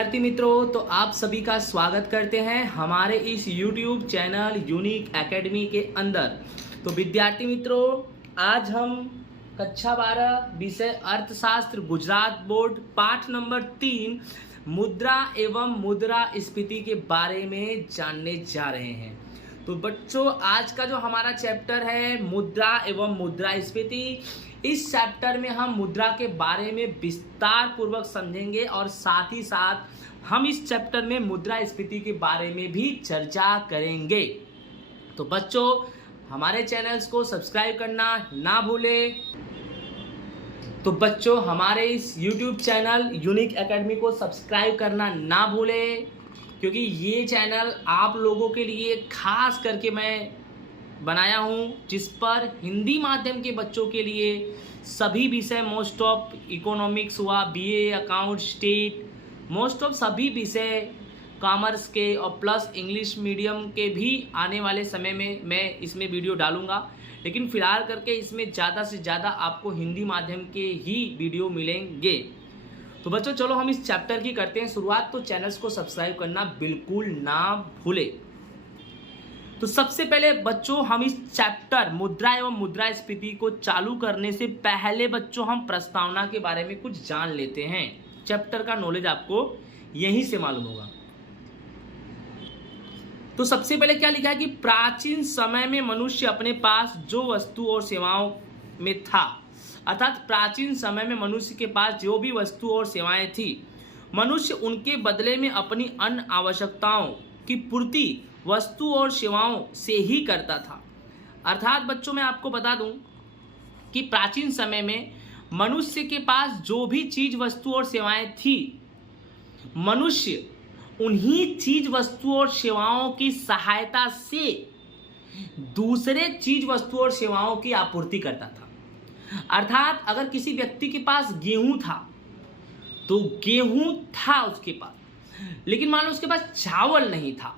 विद्यार्थी मित्रों, तो आप सभी का स्वागत करते हैं हमारे इस YouTube चैनल यूनिक एकेडमी के अंदर। तो विद्यार्थी मित्रों, आज हम कक्षा 12 विषय अर्थशास्त्र गुजरात बोर्ड पाठ नंबर 3 मुद्रा एवं मुद्रास्फीति के बारे में जानने जा रहे हैं। तो बच्चों, आज का जो हमारा चैप्टर है मुद्रा एवं मुद्रास्फीति, इस चैप्टर में हम मुद्रा के बारे में विस्तार पूर्वक समझेंगे और साथ ही साथ हम इस चैप्टर में मुद्रास्फीति के बारे में भी चर्चा करेंगे। तो बच्चों, हमारे चैनल्स को सब्सक्राइब करना ना भूलें। तो बच्चों, हमारे इस YouTube चैनल यूनिक एकेडमी को सब्सक्राइब करना ना भूलें, क्योंकि ये चैनल आप लोगों के लिए खास करके मैं बनाया हूँ, जिस पर हिंदी माध्यम के बच्चों के लिए सभी विषय मोस्ट ऑफ इकोनॉमिक्स हुआ, BA, account, state, most of सभी विषय कॉमर्स के और प्लस इंग्लिश मीडियम के भी आने वाले समय में मैं इसमें वीडियो डालूंगा। लेकिन फिलहाल करके इसमें ज़्यादा से ज़्यादा आपको हिंदी माध्यम के ही वीडियो मिलेंगे। तो बच्चों, चलो हम इस चैप्टर की करते हैं शुरुआत। तो चैनल्स को सब्सक्राइब करना बिल्कुल ना भूले। तो सबसे पहले बच्चों, हम इस चैप्टर मुद्रा एवं मुद्रास्फीति को चालू करने से पहले बच्चों हम प्रस्तावना के बारे में कुछ जान लेते हैं। चैप्टर का नॉलेज आपको यहीं से मालूम होगा। तो सबसे पहले क्या लिखा है कि प्राचीन समय में मनुष्य अपने पास जो वस्तु और सेवाओं में था, अर्थात प्राचीन समय में मनुष्य के पास जो भी वस्तु और सेवाएं थी, मनुष्य उनके बदले में अपनी अन्य आवश्यकताओं की पूर्ति वस्तु और सेवाओं से ही करता था। अर्थात बच्चों, मैं आपको बता दूं कि प्राचीन समय में मनुष्य के पास जो भी चीज वस्तु और सेवाएं थी, मनुष्य उन्हीं चीज वस्तु और सेवाओं की सहायता से दूसरे चीज वस्तु और सेवाओं की आपूर्ति करता था। अर्थात अगर किसी व्यक्ति के पास गेहूं था तो गेहूं था उसके पास, लेकिन मान लो उसके पास चावल नहीं था,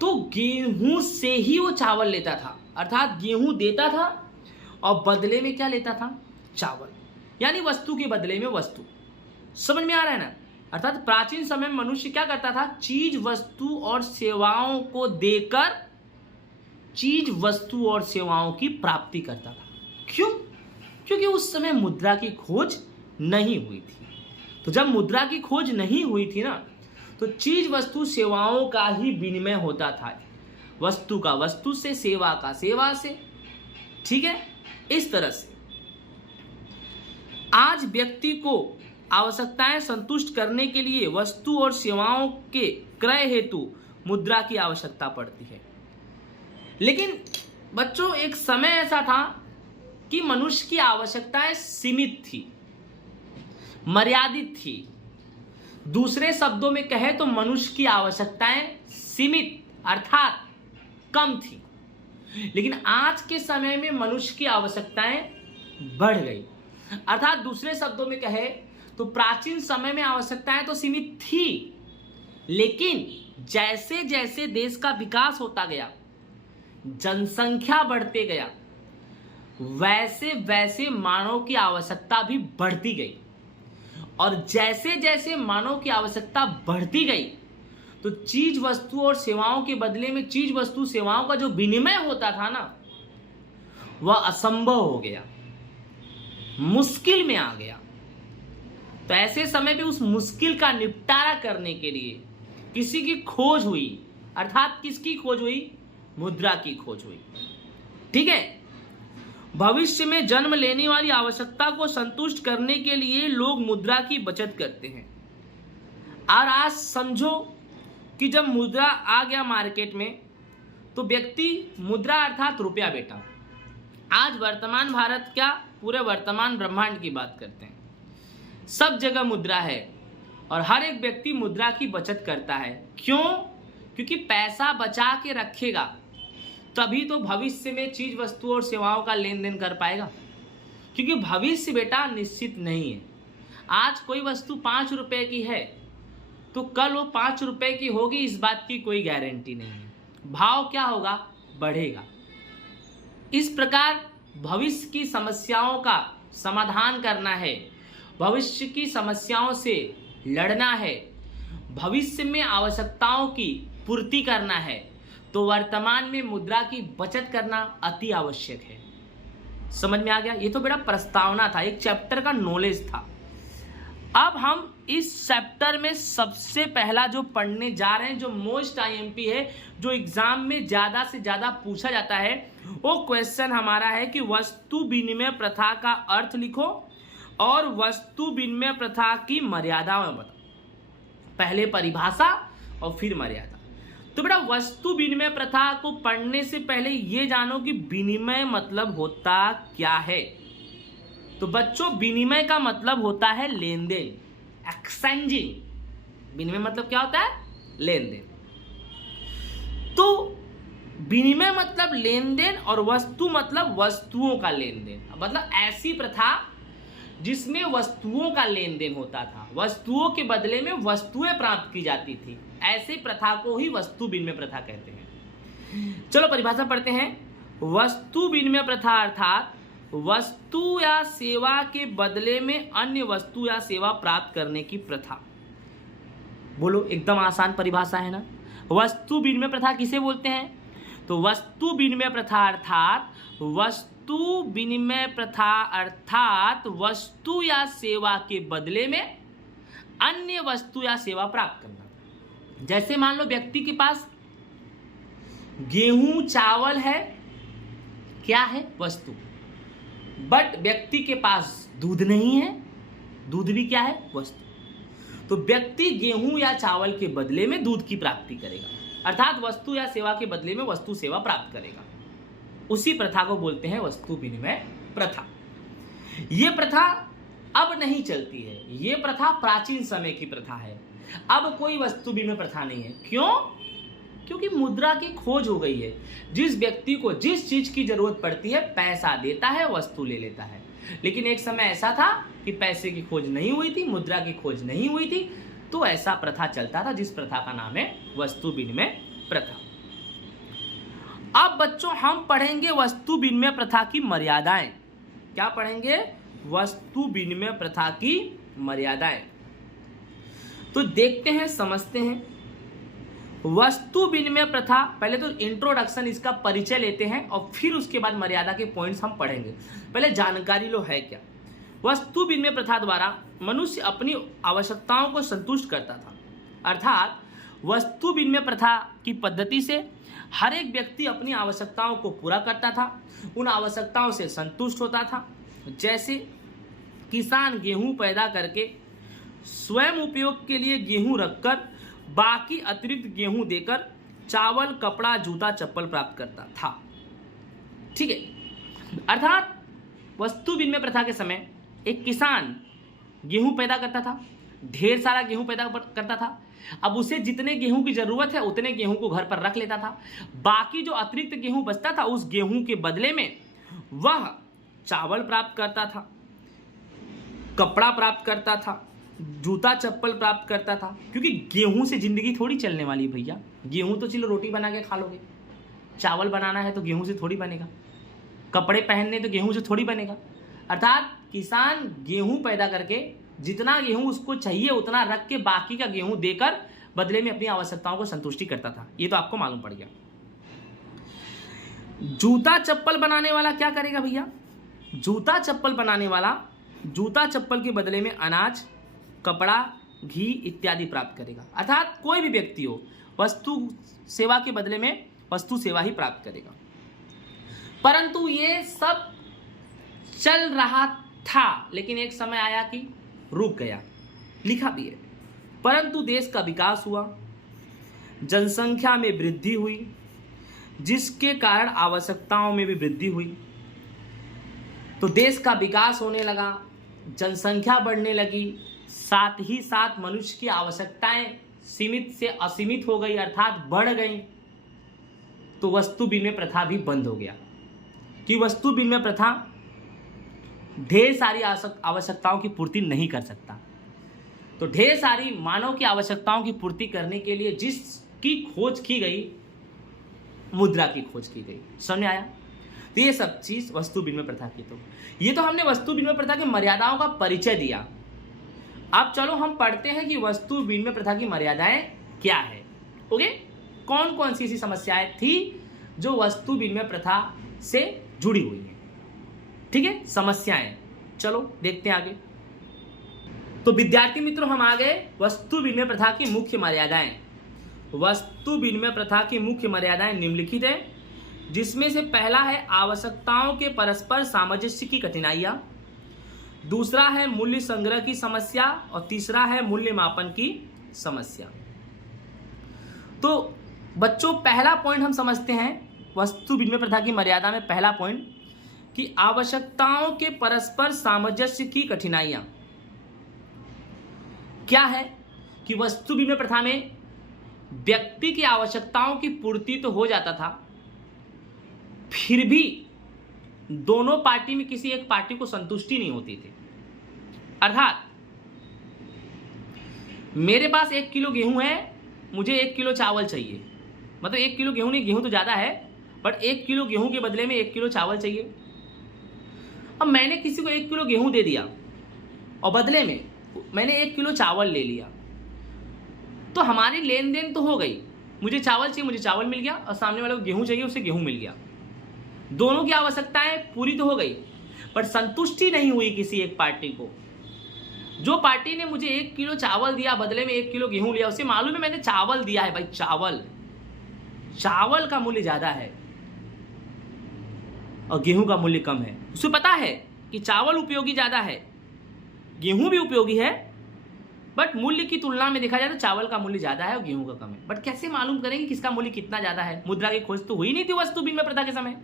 तो गेहूं से ही वो चावल लेता था। अर्थात गेहूं देता था और बदले में क्या लेता था? चावल, यानी वस्तु के बदले में वस्तु। समझ में आ रहा है ना? अर्थात प्राचीन समय में मनुष्य क्या करता था? चीज वस्तु और सेवाओं को देकर चीज वस्तु और सेवाओं की प्राप्ति करता था। क्यों? क्योंकि उस समय मुद्रा की खोज नहीं हुई थी। तो जब मुद्रा की खोज नहीं हुई थी ना, तो चीज वस्तु सेवाओं का ही विनिमय होता था। वस्तु का वस्तु से, सेवा का सेवा से। ठीक है? इस तरह से आज व्यक्ति को आवश्यकताएं संतुष्ट करने के लिए वस्तु और सेवाओं के क्रय हेतु मुद्रा की आवश्यकता पड़ती है। लेकिन बच्चों, एक समय ऐसा था कि मनुष्य की आवश्यकताएं सीमित थी, मर्यादित थी। दूसरे शब्दों में कहे तो मनुष्य की आवश्यकताएं सीमित अर्थात कम थी। लेकिन आज के समय में मनुष्य की आवश्यकताएं बढ़ गई। अर्थात दूसरे शब्दों में कहे तो प्राचीन समय में आवश्यकताएं तो सीमित थी, लेकिन जैसे जैसे देश का विकास होता गया, जनसंख्या बढ़ते गया, वैसे वैसे मानव की आवश्यकता भी बढ़ती गई। और जैसे जैसे मानव की आवश्यकता बढ़ती गई, तो चीज वस्तु और सेवाओं के बदले में चीज वस्तु सेवाओं का जो विनिमय होता था ना, वह असंभव हो गया, मुश्किल में आ गया। तो ऐसे समय पे उस मुश्किल का निपटारा करने के लिए किसी की खोज हुई। अर्थात किसकी खोज हुई? मुद्रा की खोज हुई। ठीक है? भविष्य में जन्म लेने वाली आवश्यकता को संतुष्ट करने के लिए लोग मुद्रा की बचत करते हैं। और आज समझो कि जब मुद्रा आ गया मार्केट में, तो व्यक्ति मुद्रा अर्थात रुपया बेटा। आज वर्तमान भारत क्या, पूरे वर्तमान ब्रह्मांड की बात करते हैं, सब जगह मुद्रा है और हर एक व्यक्ति मुद्रा की बचत करता है। क्यों? क्योंकि पैसा बचा के रखेगा तभी तो भविष्य में चीज वस्तु और सेवाओं का लेन देन कर पाएगा। क्योंकि भविष्य बेटा निश्चित नहीं है। आज कोई वस्तु 5 रुपए की है तो कल वो 5 रुपए की होगी, इस बात की कोई गारंटी नहीं है। भाव क्या होगा? बढ़ेगा। इस प्रकार भविष्य की समस्याओं का समाधान करना है, भविष्य की समस्याओं से लड़ना है, भविष्य में आवश्यकताओं की पूर्ति करना है तो वर्तमान में मुद्रा की बचत करना अति आवश्यक है। समझ में आ गया? ये तो बड़ा प्रस्तावना था, एक चैप्टर का नॉलेज था। अब हम इस चैप्टर में सबसे पहला जो पढ़ने जा रहे हैं, जो मोस्ट आईएमपी है, जो एग्जाम में ज्यादा से ज्यादा पूछा जाता है, वो क्वेश्चन हमारा है कि वस्तु विनिमय प्रथा का अर्थ लिखो और वस्तु विनिमय प्रथा की मर्यादाएं बताओ। पहले परिभाषा और फिर मर्यादा। तो बेटा वस्तु विनिमय प्रथा को पढ़ने से पहले ये जानो कि विनिमय मतलब होता क्या है। तो बच्चों विनिमय का मतलब होता है लेन देन, एक्सचेंजिंग। विनिमय मतलब क्या होता है? लेन देन। तो विनिमय मतलब लेन देन और वस्तु मतलब वस्तुओं का लेन देन। मतलब ऐसी प्रथा जिसमें वस्तुओं का लेन देन होता था, वस्तुओं के बदले में वस्तुएं प्राप्त की जाती थी, ऐसे प्रथा को ही वस्तु विनिमय प्रथा कहते हैं। चलो परिभाषा पढ़ते हैं। वस्तु विनिमय प्रथा अर्थात वस्तु या सेवा के बदले में अन्य वस्तु या सेवा प्राप्त करने की प्रथा। बोलो, एकदम आसान परिभाषा है ना। वस्तु विनिमय प्रथा किसे बोलते हैं? तो वस्तु विनिमय प्रथा अर्थात वस्तु या सेवा के बदले में अन्य वस्तु या सेवा प्राप्त करना। जैसे मान लो व्यक्ति के पास गेहूं चावल है, क्या है? वस्तु। बट व्यक्ति के पास दूध नहीं है, दूध भी क्या है? वस्तु। तो व्यक्ति गेहूं या चावल के बदले में दूध की प्राप्ति करेगा, अर्थात वस्तु या सेवा के बदले में वस्तु सेवा प्राप्त करेगा। उसी प्रथा को बोलते हैं वस्तु विनिमय प्रथा। ये प्रथा अब नहीं चलती है, ये प्रथा प्राचीन समय की प्रथा है। अब कोई वस्तु विनिमय प्रथा नहीं है। क्यों? क्योंकि मुद्रा की खोज हो गई है। जिस व्यक्ति को जिस चीज की जरूरत पड़ती है पैसा देता है, वस्तु ले लेता है। लेकिन एक समय ऐसा था कि पैसे की खोज नहीं हुई थी, मुद्रा की खोज नहीं हुई थी, तो ऐसा प्रथा चलता था जिस प्रथा का नाम है वस्तु विनिमय प्रथा। अब बच्चों हम पढ़ेंगे वस्तु विनिमय प्रथा की मर्यादाएं। क्या पढ़ेंगे? वस्तु विनिमय प्रथा की मर्यादाएं। तो देखते हैं, समझते हैं। वस्तु विनिमय प्रथा, पहले तो इंट्रोडक्शन, इसका परिचय लेते हैं और फिर उसके बाद मर्यादा के पॉइंट्स हम पढ़ेंगे। पहले जानकारी लो है क्या। वस्तु विनिमय प्रथा द्वारा मनुष्य अपनी आवश्यकताओं को संतुष्ट करता था, अर्थात वस्तु विनिमय प्रथा की पद्धति से हर एक व्यक्ति अपनी आवश्यकताओं को पूरा करता था, उन आवश्यकताओं से संतुष्ट होता था। जैसे किसान गेहूं पैदा करके स्वयं उपयोग के लिए गेहूं रखकर बाकी अतिरिक्त गेहूं देकर चावल, कपड़ा, जूता, चप्पल प्राप्त करता था। ठीक है। अर्थात वस्तु विनिमय प्रथा के समय एक किसान गेहूं पैदा करता था, ढेर सारा गेहूं पैदा करता था। अब उसे जितने गेहूं की जरूरत है उतने गेहूं को घर पर रख लेता था। बाकी जो अतिरिक्त गेहूं बचता था उस गेहूं के बदले में वह चावल प्राप्त करता था, कपड़ा प्राप्त करता था, जूता चप्पल प्राप्त करता था। क्योंकि गेहूं से जिंदगी थोड़ी चलने वाली है भैया। गेहूं तो चलो रोटी बना के खा लोगे, चावल बनाना है तो गेहूं से थोड़ी बनेगा, कपड़े पहनने तो गेहूं से थोड़ी बनेगा। अर्थात किसान गेहूं पैदा करके जितना गेहूं उसको चाहिए उतना रख के बाकी का गेहूं देकर बदले में अपनी आवश्यकताओं को संतुष्टि करता था। ये तो आपको मालूम पड़ गया। जूता चप्पल बनाने वाला क्या करेगा भैया? जूता चप्पल बनाने वाला जूता चप्पल के बदले में अनाज, कपड़ा, घी इत्यादि प्राप्त करेगा। अर्थात कोई भी व्यक्ति हो वस्तु सेवा के बदले में वस्तु सेवा ही प्राप्त करेगा। परंतु ये सब चल रहा था, लेकिन एक समय आया कि रुक गया। लिखा भी है, परंतु देश का विकास हुआ, जनसंख्या में वृद्धि हुई, जिसके कारण आवश्यकताओं में भी वृद्धि हुई। तो देश का विकास होने लगा, जनसंख्या बढ़ने लगी, साथ ही साथ मनुष्य की आवश्यकताएं सीमित से असीमित हो गई, अर्थात बढ़ गई। तो वस्तु विनिमय प्रथा भी बंद हो गया कि वस्तु विनिमय प्रथा ढेर सारी आवश्यकताओं की पूर्ति नहीं कर सकता। तो ढेर सारी मानव की आवश्यकताओं की पूर्ति करने के लिए जिसकी खोज की गई, मुद्रा की खोज की गई। समझ आया? तो ये सब चीज वस्तु विनिमय प्रथा की। तो ये तो हमने वस्तु विनिमय प्रथा की मर्यादाओं का परिचय दिया। अब चलो हम पढ़ते हैं कि वस्तु विनिमय प्रथा की मर्यादाएं क्या है। ओके, कौन कौन सी ऐसी समस्याएं थी जो वस्तु विनिमय प्रथा से जुड़ी हुई है। ठीक है, समस्याएं, चलो देखते हैं आगे। तो विद्यार्थी मित्रों, हम आ गए वस्तु विनिमय प्रथा की मुख्य मर्यादाएं। वस्तु विनिमय प्रथा की मुख्य मर्यादाएं निम्नलिखित है, जिसमें से पहला है आवश्यकताओं के परस्पर सामंजस्य की कठिनाइयां, दूसरा है मूल्य संग्रह की समस्या और तीसरा है मूल्य मापन की समस्या। तो बच्चों, पहला पॉइंट हम समझते हैं वस्तु विनिमय प्रथा की मर्यादा में। पहला पॉइंट कि आवश्यकताओं के परस्पर सामंजस्य की कठिनाइयां। क्या है कि वस्तु विनिमय प्रथा में व्यक्ति की आवश्यकताओं की पूर्ति तो हो जाता था, फिर भी दोनों पार्टी में किसी एक पार्टी को संतुष्टि नहीं होती थी। अर्थात मेरे पास 1 किलो गेहूं है, मुझे 1 किलो चावल चाहिए। मतलब 1 किलो गेहूं नहीं, गेहूं तो ज्यादा है, बट 1 किलो गेहूं के बदले में 1 किलो चावल चाहिए। अब मैंने किसी को 1 किलो गेहूं दे दिया और बदले में मैंने 1 किलो चावल ले लिया, तो हमारी लेन देन तो हो गई। मुझे चावल चाहिए, मुझे चावल मिल गया, और सामने वाले को गेहूं चाहिए, उसे गेहूं मिल गया। दोनों की आवश्यकताएं पूरी तो हो गई, पर संतुष्टि नहीं हुई किसी एक पार्टी को। जो पार्टी ने मुझे 1 किलो चावल दिया, बदले में 1 किलो गेहूं लिया, उसे मालूम है मैंने चावल दिया है। भाई चावल का मूल्य ज्यादा है और गेहूं का मूल्य कम है। उसे पता है कि चावल उपयोगी ज्यादा है, गेहूं भी उपयोगी है, बट मूल्य की तुलना में देखा जाए तो चावल का मूल्य ज्यादा है और गेहूं का कम है। बट कैसे मालूम करेंगे किसका मूल्य कितना ज्यादा है? मुद्रा की खोज तो हुई नहीं थी वस्तु विनिमय प्रथा के समय,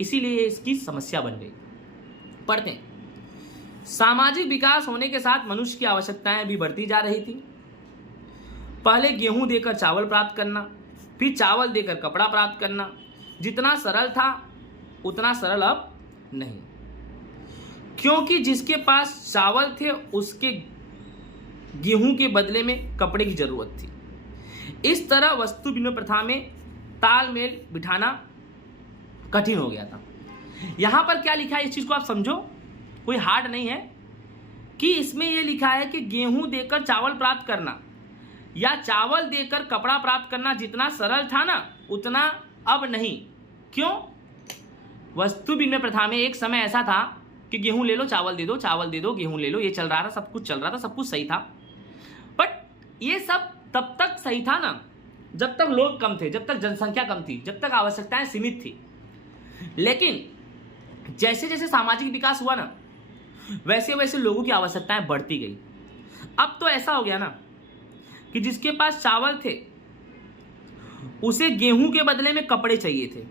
इसीलिए इसकी समस्या बन गई। पढ़ते हैं। सामाजिक विकास होने के साथ मनुष्य की आवश्यकताएं भी बढ़ती जा रही थी। पहले गेहूं देकर चावल प्राप्त करना, फिर चावल देकर कपड़ा प्राप्त करना जितना सरल था उतना सरल अब नहीं, क्योंकि जिसके पास चावल थे उसके गेहूं के बदले में कपड़े की जरूरत थी। इस तरह वस्तु विनिमय प्रथा में तालमेल बिठाना कठिन हो गया था। यहां पर क्या लिखा है इस चीज को आप समझो, कोई हार्ड नहीं है। कि इसमें यह लिखा है कि गेहूं देकर चावल प्राप्त करना या चावल देकर कपड़ा प्राप्त करना जितना सरल था ना उतना अब नहीं। क्यों? वस्तु विनिमय प्रथा में एक समय ऐसा था कि गेहूं ले लो चावल दे दो, चावल दे दो गेहूं ले लो, ये चल रहा था, सब कुछ चल रहा था, सब कुछ सही था। बट ये सब तब तक सही था ना जब तक लोग कम थे, जब तक जनसंख्या कम थी, जब तक आवश्यकताएं सीमित थी। लेकिन जैसे जैसे सामाजिक विकास हुआ ना वैसे वैसे लोगों की आवश्यकताएं बढ़ती गई। अब तो ऐसा हो गया ना कि जिसके पास चावल थे उसे गेहूं के बदले में कपड़े चाहिए थे।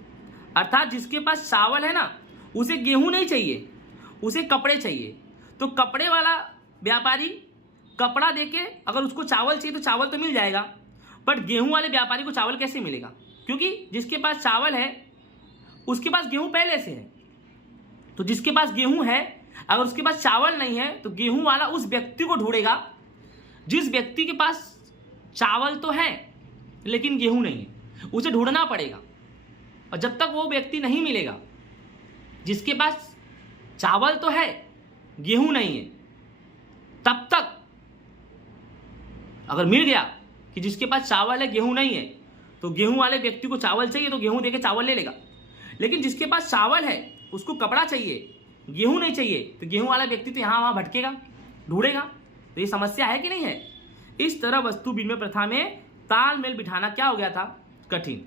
अर्थात जिसके पास चावल है ना उसे गेहूं नहीं चाहिए, उसे कपड़े चाहिए। तो कपड़े वाला व्यापारी कपड़ा देके अगर उसको चावल चाहिए तो चावल तो मिल जाएगा, बट गेहूं वाले व्यापारी को चावल कैसे मिलेगा? क्योंकि जिसके पास चावल है उसके पास गेहूं पहले से है। तो जिसके पास गेहूं है अगर उसके पास चावल नहीं है तो गेहूं वाला उस व्यक्ति को ढूंढेगा जिस व्यक्ति के पास चावल तो है लेकिन गेहूं नहीं है, उसे ढूंढना पड़ेगा। और जब तक वो व्यक्ति नहीं मिलेगा जिसके पास चावल तो है गेहूं नहीं है, तब तक अगर मिल गया कि जिसके पास चावल है गेहूं नहीं है तो गेहूं वाले व्यक्ति को चावल चाहिए तो गेहूं देके चावल ले लेगा। लेकिन जिसके पास चावल है उसको कपड़ा चाहिए, गेहूं नहीं चाहिए, तो गेहूं वाला व्यक्ति तो यहां वहां भटकेगा, ढूंढेगा। तो ये समस्या है कि नहीं है? इस तरह वस्तु विनिमय प्रथा में तालमेल बिठाना क्या हो गया था? कठिन।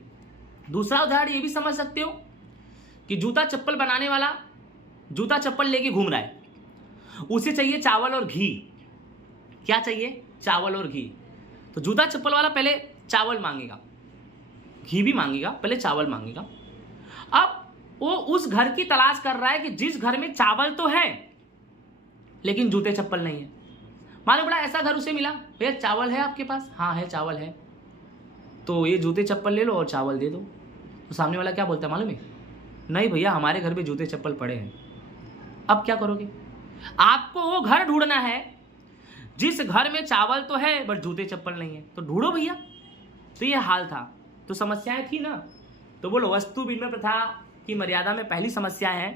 दूसरा उदाहरण ये भी समझ सकते हो कि जूता चप्पल बनाने वाला जूता चप्पल लेके घूम रहा है, उसे चाहिए चावल और घी। क्या चाहिए? चावल और घी। तो जूता चप्पल वाला पहले चावल मांगेगा, घी भी मांगेगा, पहले चावल मांगेगा। अब वो उस घर की तलाश कर रहा है कि जिस घर में चावल तो है लेकिन जूते चप्पल नहीं है। मालूम पड़ा ऐसा घर उसे मिला, भैया चावल है आपके पास? हाँ है, चावल है, तो ये जूते चप्पल ले लो और चावल दे दो। तो सामने वाला क्या बोलता है मालूम है? नहीं भैया हमारे घर पे जूते चप्पल पड़े हैं। अब क्या करोगे? आपको वो घर ढूंढना है जिस घर में चावल तो है बट जूते चप्पल नहीं है, तो ढूंढो भैया। तो ये हाल था। तो समस्याएं थी ना। तो बोलो वस्तु विनिमय प्रथा की मर्यादा में पहली समस्या है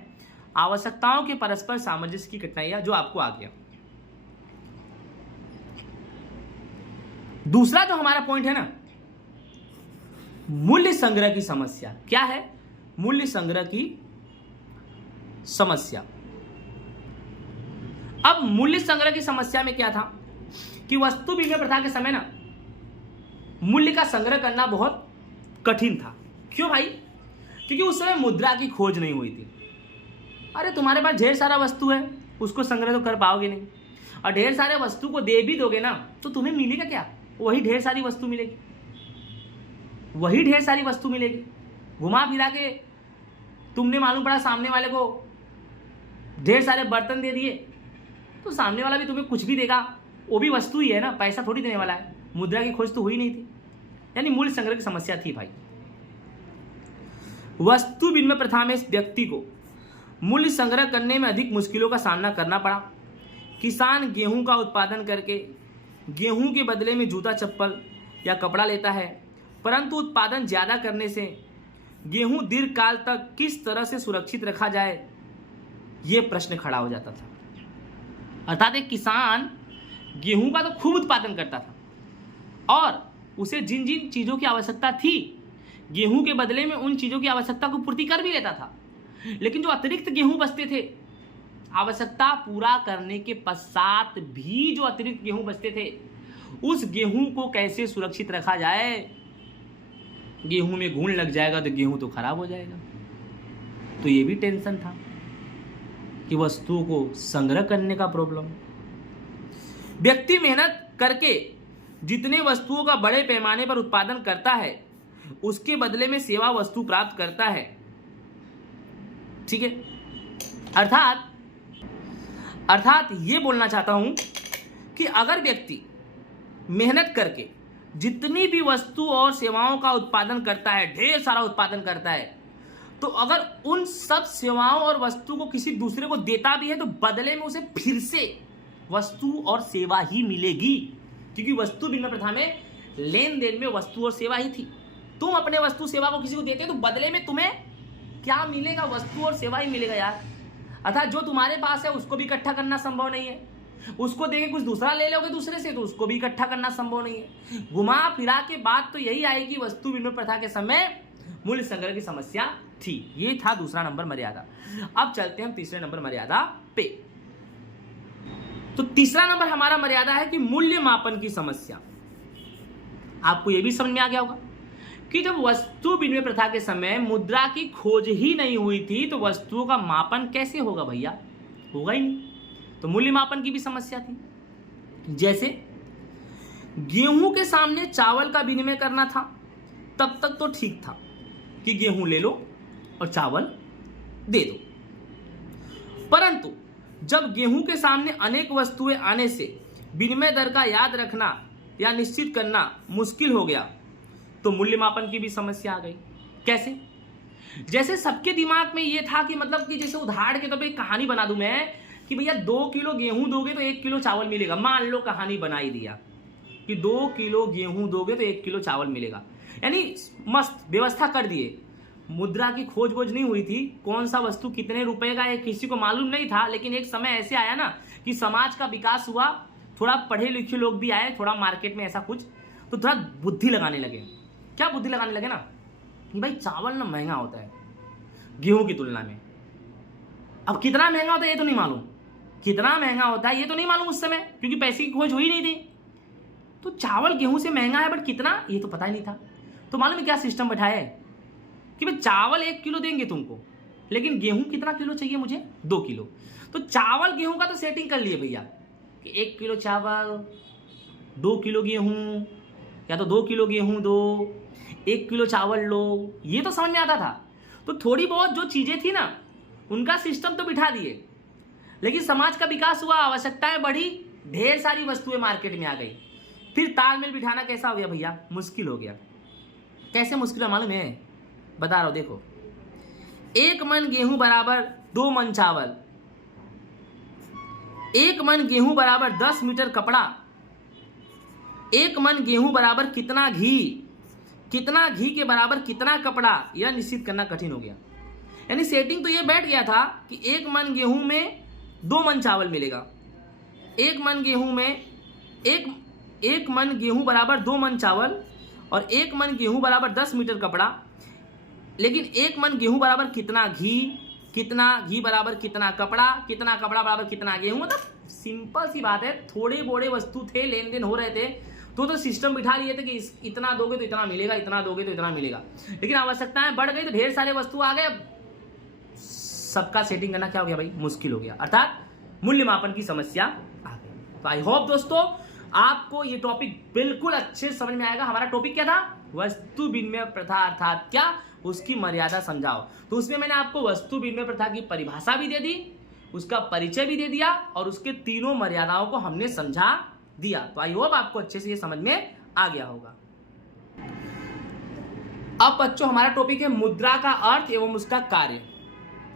आवश्यकताओं के परस्पर सामंजस्य की कठिनाइयां, जो आपको आ गया। दूसरा जो हमारा पॉइंट है ना, मूल्य संग्रह की समस्या। क्या है? मूल्य संग्रह की समस्या। अब मूल्य संग्रह की समस्या में क्या था कि वस्तु विनिमय प्रथा के समय ना मूल्य का संग्रह करना बहुत कठिन था। क्यों भाई? क्योंकि उस समय मुद्रा की खोज नहीं हुई थी। अरे तुम्हारे पास ढेर सारा वस्तु है, उसको संग्रह तो कर पाओगे नहीं, और ढेर सारे वस्तु को दे भी दोगे ना तो तुम्हें मिलेगा क्या? वही ढेर सारी वस्तु मिलेगी, वही ढेर सारी वस्तु मिलेगी। घुमा फिरा के तुमने मालूम पड़ा सामने वाले को ढेर सारे बर्तन दे दिए तो सामने वाला भी तुम्हें कुछ भी देगा, वो भी वस्तु ही है ना, पैसा थोड़ी देने वाला है। मुद्रा की खोज तो हुई नहीं थी, यानी मूल्य संग्रह की समस्या थी भाई। वस्तु विनिमय प्रथा में इस व्यक्ति को मूल्य संग्रह करने में अधिक मुश्किलों का सामना करना पड़ा। किसान गेहूं का उत्पादन करके गेहूं के बदले में जूता चप्पल या कपड़ा लेता है, परंतु उत्पादन ज्यादा करने से गेहूं दीर्घकाल तक किस तरह से सुरक्षित रखा जाए, यह प्रश्न खड़ा हो जाता था। अर्थात एक किसान गेहूं का तो खूब उत्पादन करता था और उसे जिन जिन चीजों की आवश्यकता थी गेहूं के बदले में उन चीजों की आवश्यकता को पूर्ति कर भी लेता था, लेकिन जो अतिरिक्त गेहूं बचते थे, आवश्यकता पूरा करने के पश्चात भी जो अतिरिक्त गेहूं बचते थे, उस गेहूं को कैसे सुरक्षित रखा जाए। गेहूं में घुन लग जाएगा तो गेहूं तो खराब हो जाएगा। तो ये भी टेंशन था कि वस्तुओं को संग्रह करने का प्रॉब्लम। व्यक्ति मेहनत करके जितने वस्तुओं का बड़े पैमाने पर उत्पादन करता है उसके बदले में सेवा वस्तु प्राप्त करता है। ठीक है, अर्थात ये बोलना चाहता हूं कि अगर व्यक्ति मेहनत करके जितनी भी वस्तु और सेवाओं का उत्पादन करता है, ढेर सारा उत्पादन करता है, तो अगर उन सब सेवाओं और वस्तु को किसी दूसरे को देता भी है तो बदले में उसे फिर से वस्तु और सेवा ही मिलेगी, क्योंकि वस्तु विनिमय प्रथा में लेन देन में वस्तु और सेवा ही थी। तुम अपने वस्तु सेवा को किसी को देते हो तो बदले में तुम्हें क्या मिलेगा? वस्तु और सेवा ही मिलेगा यार। अर्थात जो तुम्हारे पास है उसको भी इकट्ठा करना संभव नहीं है, उसको देके कुछ दूसरा ले लोगे दूसरे से तो उसको भी इकट्ठा करना संभव नहीं है। घुमा फिरा के बात तो यही आएगी, वस्तु विनिमय प्रथा के समय मूल्य संग्रह की समस्या थी। ये था दूसरा नंबर मर्यादा। अब चलते हैं हम तीसरे नंबर मर्यादा पे। तो तीसरा नंबर हमारा मर्यादा है कि मूल्य मापन की समस्या। आपको यह भी समझ में आ गया होगा कि जब वस्तु विनिमय प्रथा के समय मुद्रा की खोज ही नहीं हुई थी तो वस्तुओं का मापन कैसे होगा भैया? होगा ही नहीं। तो मूल्य मापन की भी समस्या थी। जैसे गेहूं के सामने चावल का विनिमय करना था, तब तक तो ठीक था कि गेहूं ले लो और चावल दे दो, परंतु जब गेहूं के सामने अनेक वस्तुएं आने से विनिमय दर का याद रखना या निश्चित करना मुश्किल हो गया तो मूल्य मापन की भी समस्या आ गई। कैसे? जैसे सबके दिमाग में ये था कि मतलब कि जैसे उदाहरण के तौर पे कहानी बना दूं मैं कि भैया 2 किलो गेहूं दोगे तो 1 किलो चावल मिलेगा। मान लो कहानी बना ही दिया कि 2 किलो गेहूं दोगे तो 1 किलो चावल मिलेगा, यानी मस्त व्यवस्था कर दिए। मुद्रा की खोज वोज नहीं हुई थी, कौन सा वस्तु कितने रुपए का है किसी को मालूम नहीं था, लेकिन एक समय ऐसे आया ना कि समाज का विकास हुआ, थोड़ा पढ़े लिखे लोग भी आए, थोड़ा मार्केट में ऐसा कुछ, तो थोड़ा बुद्धि लगाने लगे। क्या बुद्धि लगाने लगे ना कि भाई चावल ना महंगा होता है गेहूं की तुलना में। अब कितना महंगा होता है ये तो नहीं मालूम, कितना महंगा होता है ये तो नहीं मालूम उस समय, क्योंकि पैसे की खोज हुई नहीं थी। तो चावल गेहूं से महंगा है बट कितना ये तो पता ही नहीं था। तो मालूम है क्या सिस्टम बैठाया है कि भाई चावल 1 किलो देंगे तुमको, लेकिन गेहूं कितना किलो चाहिए मुझे? 2 किलो। तो चावल गेहूं का तो सेटिंग कर लिए भैया कि 1 किलो चावल, 2 किलो गेहूं, या तो 2 किलो गेहूं दो, 1 किलो चावल लो, ये तो समझ में आता था। तो थोड़ी बहुत जो चीजें थी ना उनका सिस्टम तो बिठा दिए, लेकिन समाज का विकास हुआ, आवश्यकताएं बढ़ी, ढेर सारी वस्तुएं मार्केट में आ गई। फिर तालमेल बिठाना कैसा हो गया भैया? मुश्किल हो गया। कैसे मुश्किल है मालूम है? बता रहा हूं, देखो 1 मन गेहूं बराबर 2 मन चावल, 1 मन गेहूं बराबर 10 मीटर कपड़ा, 1 मन गेहूं बराबर कितना घी, कितना घी के बराबर कितना कपड़ा, यह निश्चित करना कठिन हो गया। यानी सेटिंग तो यह बैठ गया था कि 1 मन गेहूं में 2 मन चावल मिलेगा, 1 मन गेहूं में 1 मन गेहूं बराबर 2 मन चावल और 1 मन गेहूं बराबर 10 मीटर कपड़ा, लेकिन 1 मन गेहूं बराबर कितना घी बराबर कितना कपड़ा बराबर कितना गेहूं। मतलब सिंपल सी बात है, थोड़े बोड़े वस्तु थे, लेन देन हो रहे थे, तो सिस्टम बिठा लिए थे कि इतना दोगे तो इतना मिलेगा, इतना दोगे तो इतना मिलेगा। लेकिन आवश्यकताएं बढ़ गई तो ढेर सारे वस्तु आ गए, सबका सेटिंग करना क्या हो गया भाई, मुश्किल हो गया, अर्थात मूल्य मापन की समस्या आ गई। तो आई होप दोस्तों आपको ये टॉपिक बिल्कुल अच्छे से समझ में आएगा। हमारा टॉपिक क्या था, वस्तु विनिमय प्रथा अर्थात क्या, उसकी मर्यादा समझाओ। तो उसमें मैंने आपको वस्तु विनिमय प्रथा की परिभाषा भी दे दी, उसका परिचय भी दे दिया और उसके तीनों मर्यादाओं को हमने समझा दिया। तो आई होप आपको अच्छे से ये समझ में आ गया होगा। अब बच्चों हमारा टॉपिक है मुद्रा का अर्थ एवं उसका कार्य।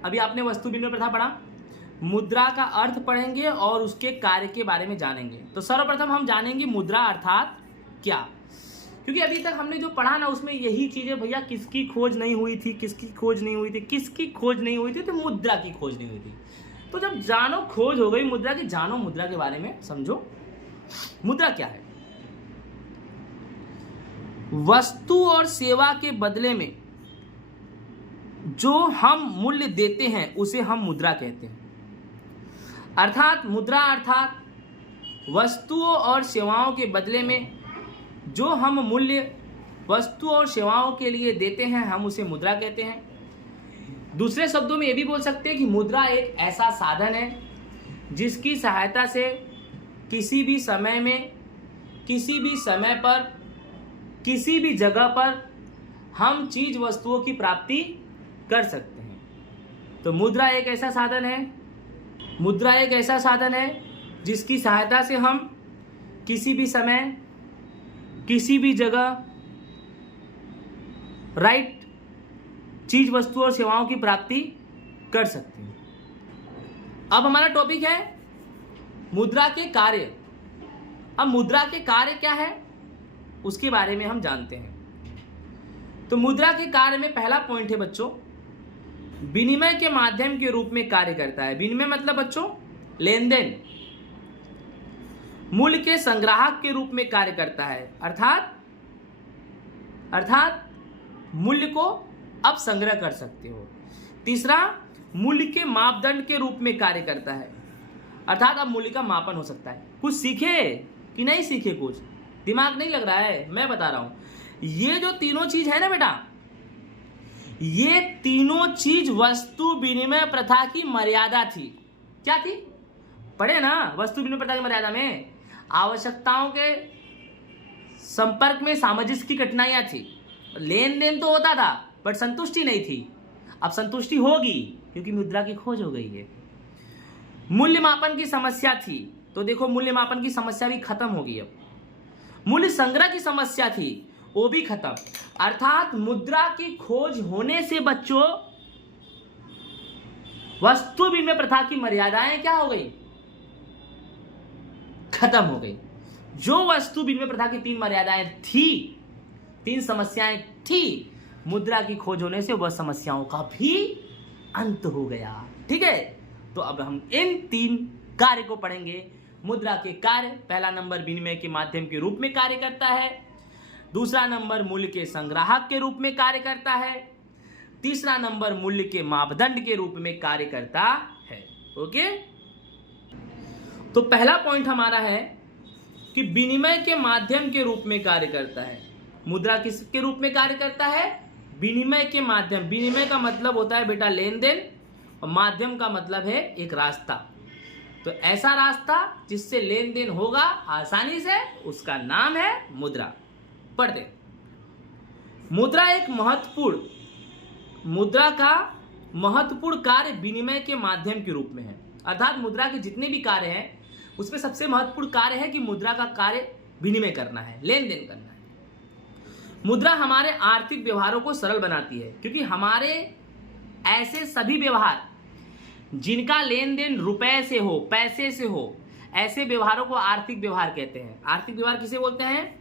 अभी आपने वस्तु विनिमय प्रथा पढ़ा, मुद्रा का अर्थ पढ़ेंगे और उसके कार्य के बारे में जानेंगे। तो सर्वप्रथम हम जानेंगे मुद्रा अर्थात क्या, क्योंकि अभी तक हमने जो पढ़ा ना उसमें यही चीजें भैया, किसकी खोज नहीं हुई थी, किसकी खोज नहीं हुई थी, तो मुद्रा की खोज नहीं हुई थी। तो जब जानो खोज हो गई मुद्रा की, जानो मुद्रा के बारे में समझो। मुद्रा क्या है, वस्तु और सेवा के बदले में जो हम मूल्य देते हैं उसे हम मुद्रा कहते हैं। अर्थात मुद्रा अर्थात वस्तुओं और सेवाओं के बदले में जो हम मूल्य वस्तु और सेवाओं के लिए देते हैं हम उसे मुद्रा कहते हैं। दूसरे शब्दों में ये भी बोल सकते हैं कि मुद्रा एक ऐसा साधन है जिसकी सहायता से किसी भी समय में, किसी भी समय पर, किसी भी जगह पर हम चीज वस्तुओं की प्राप्ति कर सकते हैं। तो मुद्रा एक ऐसा साधन है, जिसकी सहायता से हम किसी भी समय, किसी भी जगह चीज वस्तु और सेवाओं की प्राप्ति कर सकते हैं। अब हमारा टॉपिक है मुद्रा के कार्य। अब मुद्रा के कार्य क्या है उसके बारे में हम जानते हैं। तो मुद्रा के कार्य में पहला पॉइंट है बच्चों, विनिमय के माध्यम के रूप में कार्य करता है। विनिमय मतलब बच्चों लेन देन। मूल्य के संग्राहक के रूप में कार्य करता है, अर्थात मूल्य को अब संग्रह कर सकते हो। तीसरा, मूल्य के मापदंड के रूप में कार्य करता है, अर्थात अब मूल्य का मापन हो सकता है। कुछ सीखे कि नहीं सीखे, कुछ दिमाग नहीं लग रहा है, मैं बता रहा हूं। ये जो तीनों चीज है ना बेटा, ये तीनों चीज वस्तु विनिमय प्रथा की मर्यादा थी। क्या थी, पढ़े ना, वस्तु विनिमय प्रथा की मर्यादा में आवश्यकताओं के संपर्क में सामंजस्य की कठिनाइयां थी। लेन देन तो होता था बट संतुष्टि नहीं थी। अब संतुष्टि होगी क्योंकि मुद्रा की खोज हो गई है। मूल्य मापन की समस्या थी, तो देखो मूल्य मापन की समस्या भी खत्म होगी। अब मूल्य संग्रह की समस्या थी, वो भी खत्म। अर्थात मुद्रा की खोज होने से बच्चों वस्तु विनिमय प्रथा की मर्यादाएं क्या हो गई, खत्म हो गई। जो वस्तु विनिमय प्रथा की 3 मर्यादाएं थी, 3 समस्याएं थी, मुद्रा की खोज होने से वह समस्याओं का भी अंत हो गया। ठीक है, तो अब हम इन 3 कार्य को पढ़ेंगे। मुद्रा के कार्य, पहला नंबर विनिमय के माध्यम के रूप में कार्य करता है, दूसरा नंबर मूल्य के संग्राहक के रूप में कार्य करता है, तीसरा नंबर मूल्य के मापदंड के रूप में कार्य करता है। ओके, तो पहला पॉइंट हमारा है कि विनिमय के माध्यम के रूप में कार्य करता है। मुद्रा किसके रूप में कार्य करता है, विनिमय के माध्यम। विनिमय का मतलब होता है बेटा लेन देन, और माध्यम का मतलब है एक रास्ता। तो ऐसा रास्ता जिससे लेन देन होगा आसानी से, उसका नाम है मुद्रा। पढ़ते, मुद्रा का महत्वपूर्ण कार्य विनिमय के माध्यम के रूप में है। अर्थात मुद्रा के जितने भी कार्य हैं उसमें सबसे महत्वपूर्ण कार्य है कि मुद्रा का कार्य विनिमय करना है, लेन देन करना है। मुद्रा हमारे आर्थिक व्यवहारों को सरल बनाती है, क्योंकि हमारे ऐसे सभी व्यवहार जिनका लेन देन रुपए से हो, पैसे से हो, ऐसे व्यवहारों को आर्थिक व्यवहार कहते हैं। आर्थिक व्यवहार किसे बोलते हैं,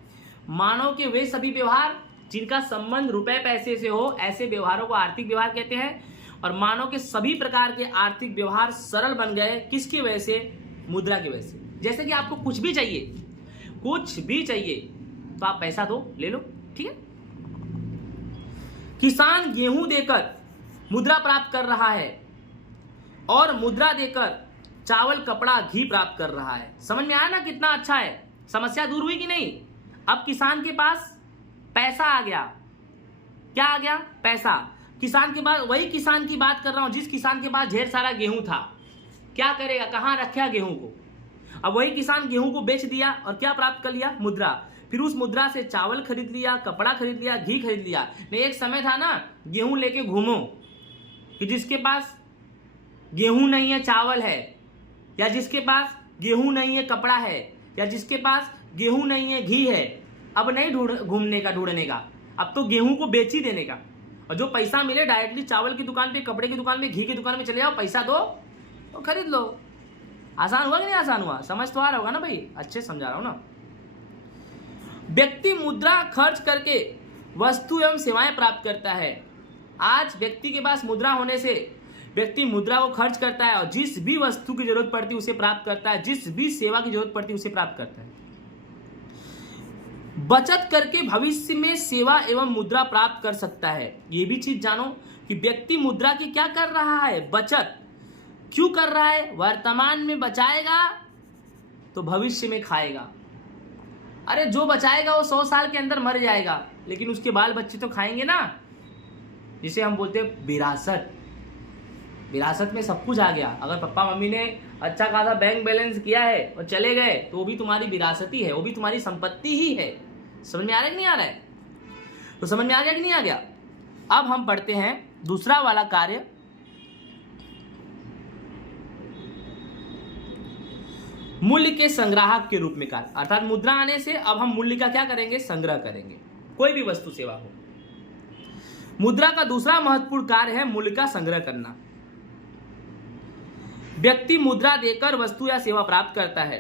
मानव के वे सभी व्यवहार जिनका संबंध रुपए पैसे से हो, ऐसे व्यवहारों को आर्थिक व्यवहार कहते हैं। और मानव के सभी प्रकार के आर्थिक व्यवहार सरल बन गए, किसकी वजह से, मुद्रा की वजह से। जैसे कि आपको कुछ भी चाहिए, कुछ भी चाहिए तो आप पैसा दो, ले लो, ठीक है। किसान गेहूं देकर मुद्रा प्राप्त कर रहा है और मुद्रा देकर चावल, कपड़ा, घी प्राप्त कर रहा है। समझ में आया ना कितना अच्छा है, समस्या दूर हुई कि नहीं। अब किसान के पास पैसा आ गया, क्या आ गया, पैसा। किसान के पास, वही किसान की बात कर रहा हूं जिस किसान के पास ढेर सारा गेहूं था, क्या करेगा, कहां रखा गेहूं को। अब वही किसान गेहूं को बेच दिया और क्या प्राप्त कर लिया, मुद्रा। फिर उस मुद्रा से चावल खरीद लिया, कपड़ा खरीद लिया, घी खरीद लिया। नहीं, एक समय था ना, गेहूं लेके घूमो, कि जिसके पास गेहूं नहीं है चावल है, या जिसके पास गेहूं नहीं है कपड़ा है, या जिसके पास गेहूं नहीं है घी है। अब नहीं घूमने का, ढूंढने का, अब तो गेहूं को बेच ही देने का। और जो पैसा मिले डायरेक्टली चावल की दुकान पे, कपड़े की दुकान में, घी की दुकान में चले जाओ, पैसा दो और खरीद लो। आसान हुआ कि नहीं आसान हुआ, समझ तो आ रहा होगा ना भाई, अच्छे समझा रहा हूं ना। व्यक्ति मुद्रा खर्च करके वस्तु एवं सेवाएं प्राप्त करता है। आज व्यक्ति के पास मुद्रा होने से व्यक्ति मुद्रा को खर्च करता है और जिस भी वस्तु की जरूरत पड़ती है उसे प्राप्त करता है, जिस भी सेवा की जरूरत पड़ती है उसे प्राप्त करता है। बचत करके भविष्य में सेवा एवं मुद्रा प्राप्त कर सकता है। यह भी चीज जानो कि व्यक्ति मुद्रा की क्या कर रहा है, बचत। क्यों कर रहा है, वर्तमान में बचाएगा तो भविष्य में खाएगा। अरे जो बचाएगा वो 100 साल के अंदर मर जाएगा, लेकिन उसके बाल बच्चे तो खाएंगे ना, जिसे हम बोलते हैं विरासत। विरासत में सब कुछ आ गया। अगर पापा मम्मी ने अच्छा खासा बैंक बैलेंस किया है और चले गए तो वो भी तुम्हारी विरासत ही है, वो भी तुम्हारी संपत्ति ही है। समझ में आ रहा है कि नहीं आ रहा है, तो समझ में आ गया कि नहीं आ गया। अब हम पढ़ते हैं दूसरा वाला कार्य, मूल्य के संग्राहक के रूप में कार्य। अर्थात मुद्रा आने से अब हम मूल्य का क्या करेंगे, संग्रह करेंगे, कोई भी वस्तु सेवा हो। मुद्रा का दूसरा महत्वपूर्ण कार्य है मूल्य का संग्रह करना। व्यक्ति मुद्रा देकर वस्तु या सेवा प्राप्त करता है,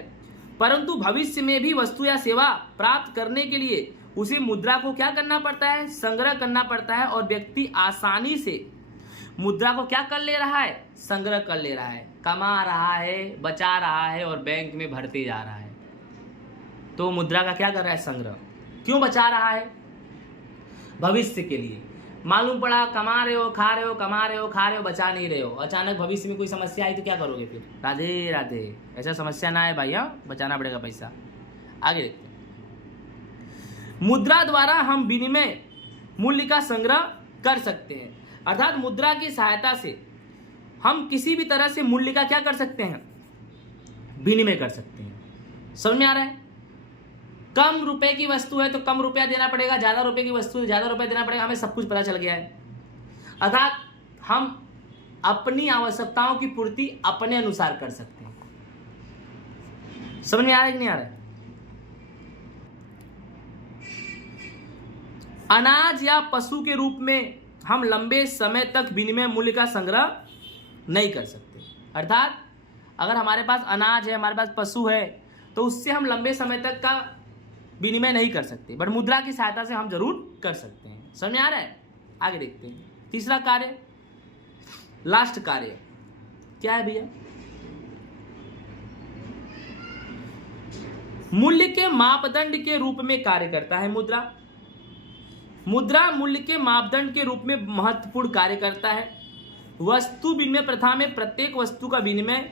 परंतु भविष्य में भी वस्तु या सेवा प्राप्त करने के लिए उसे मुद्रा को क्या करना पड़ता है, संग्रह करना पड़ता है। और व्यक्ति आसानी से मुद्रा को क्या कर ले रहा है, संग्रह कर ले रहा है, कमा रहा है, बचा रहा है और बैंक में भरते जा रहा है। तो मुद्रा का क्या कर रहा है, संग्रह। क्यों बचा रहा है, भविष्य के लिए। मालूम पड़ा कमा रहे हो, खा रहे हो, कमा रहे हो, खा रहे हो, बचा नहीं रहे हो, अचानक भविष्य में कोई समस्या आई तो क्या करोगे फिर। राधे राधे, ऐसा समस्या ना है भाई, हाँ बचाना पड़ेगा पैसा। आगे देखते हैं। मुद्रा द्वारा हम विनिमय मूल्य का संग्रह कर सकते हैं। अर्थात मुद्रा की सहायता से हम किसी भी तरह से मूल्य का क्या कर सकते हैं, विनिमय कर सकते हैं। समझ में आ रहा है। कम रुपए की वस्तु है तो कम रुपया देना पड़ेगा, ज्यादा रुपए की वस्तु है ज्यादा रुपया देना पड़ेगा, हमें सब कुछ पता चल गया है। अर्थात हम अपनी आवश्यकताओं की पूर्ति अपने अनुसार कर सकते हैं। समझ में आ रहा है कि नहीं आ रहा है। अनाज या पशु के रूप में हम लंबे समय तक विनिमय मूल्य का संग्रह नहीं कर सकते। अर्थात अगर हमारे पास अनाज है, हमारे पास पशु है, तो उससे हम लंबे समय तक का विनिमय नहीं कर सकते, बट मुद्रा की सहायता से हम जरूर कर सकते हैं। समझ में आ रहा है। आगे देखते हैं तीसरा कार्य, लास्ट कार्य क्या है भैया, मूल्य के मापदंड के रूप में कार्य करता है मुद्रा। मुद्रा मूल्य के मापदंड के रूप में महत्वपूर्ण कार्य करता है। वस्तु विनिमय प्रथा में प्रत्येक वस्तु का विनिमय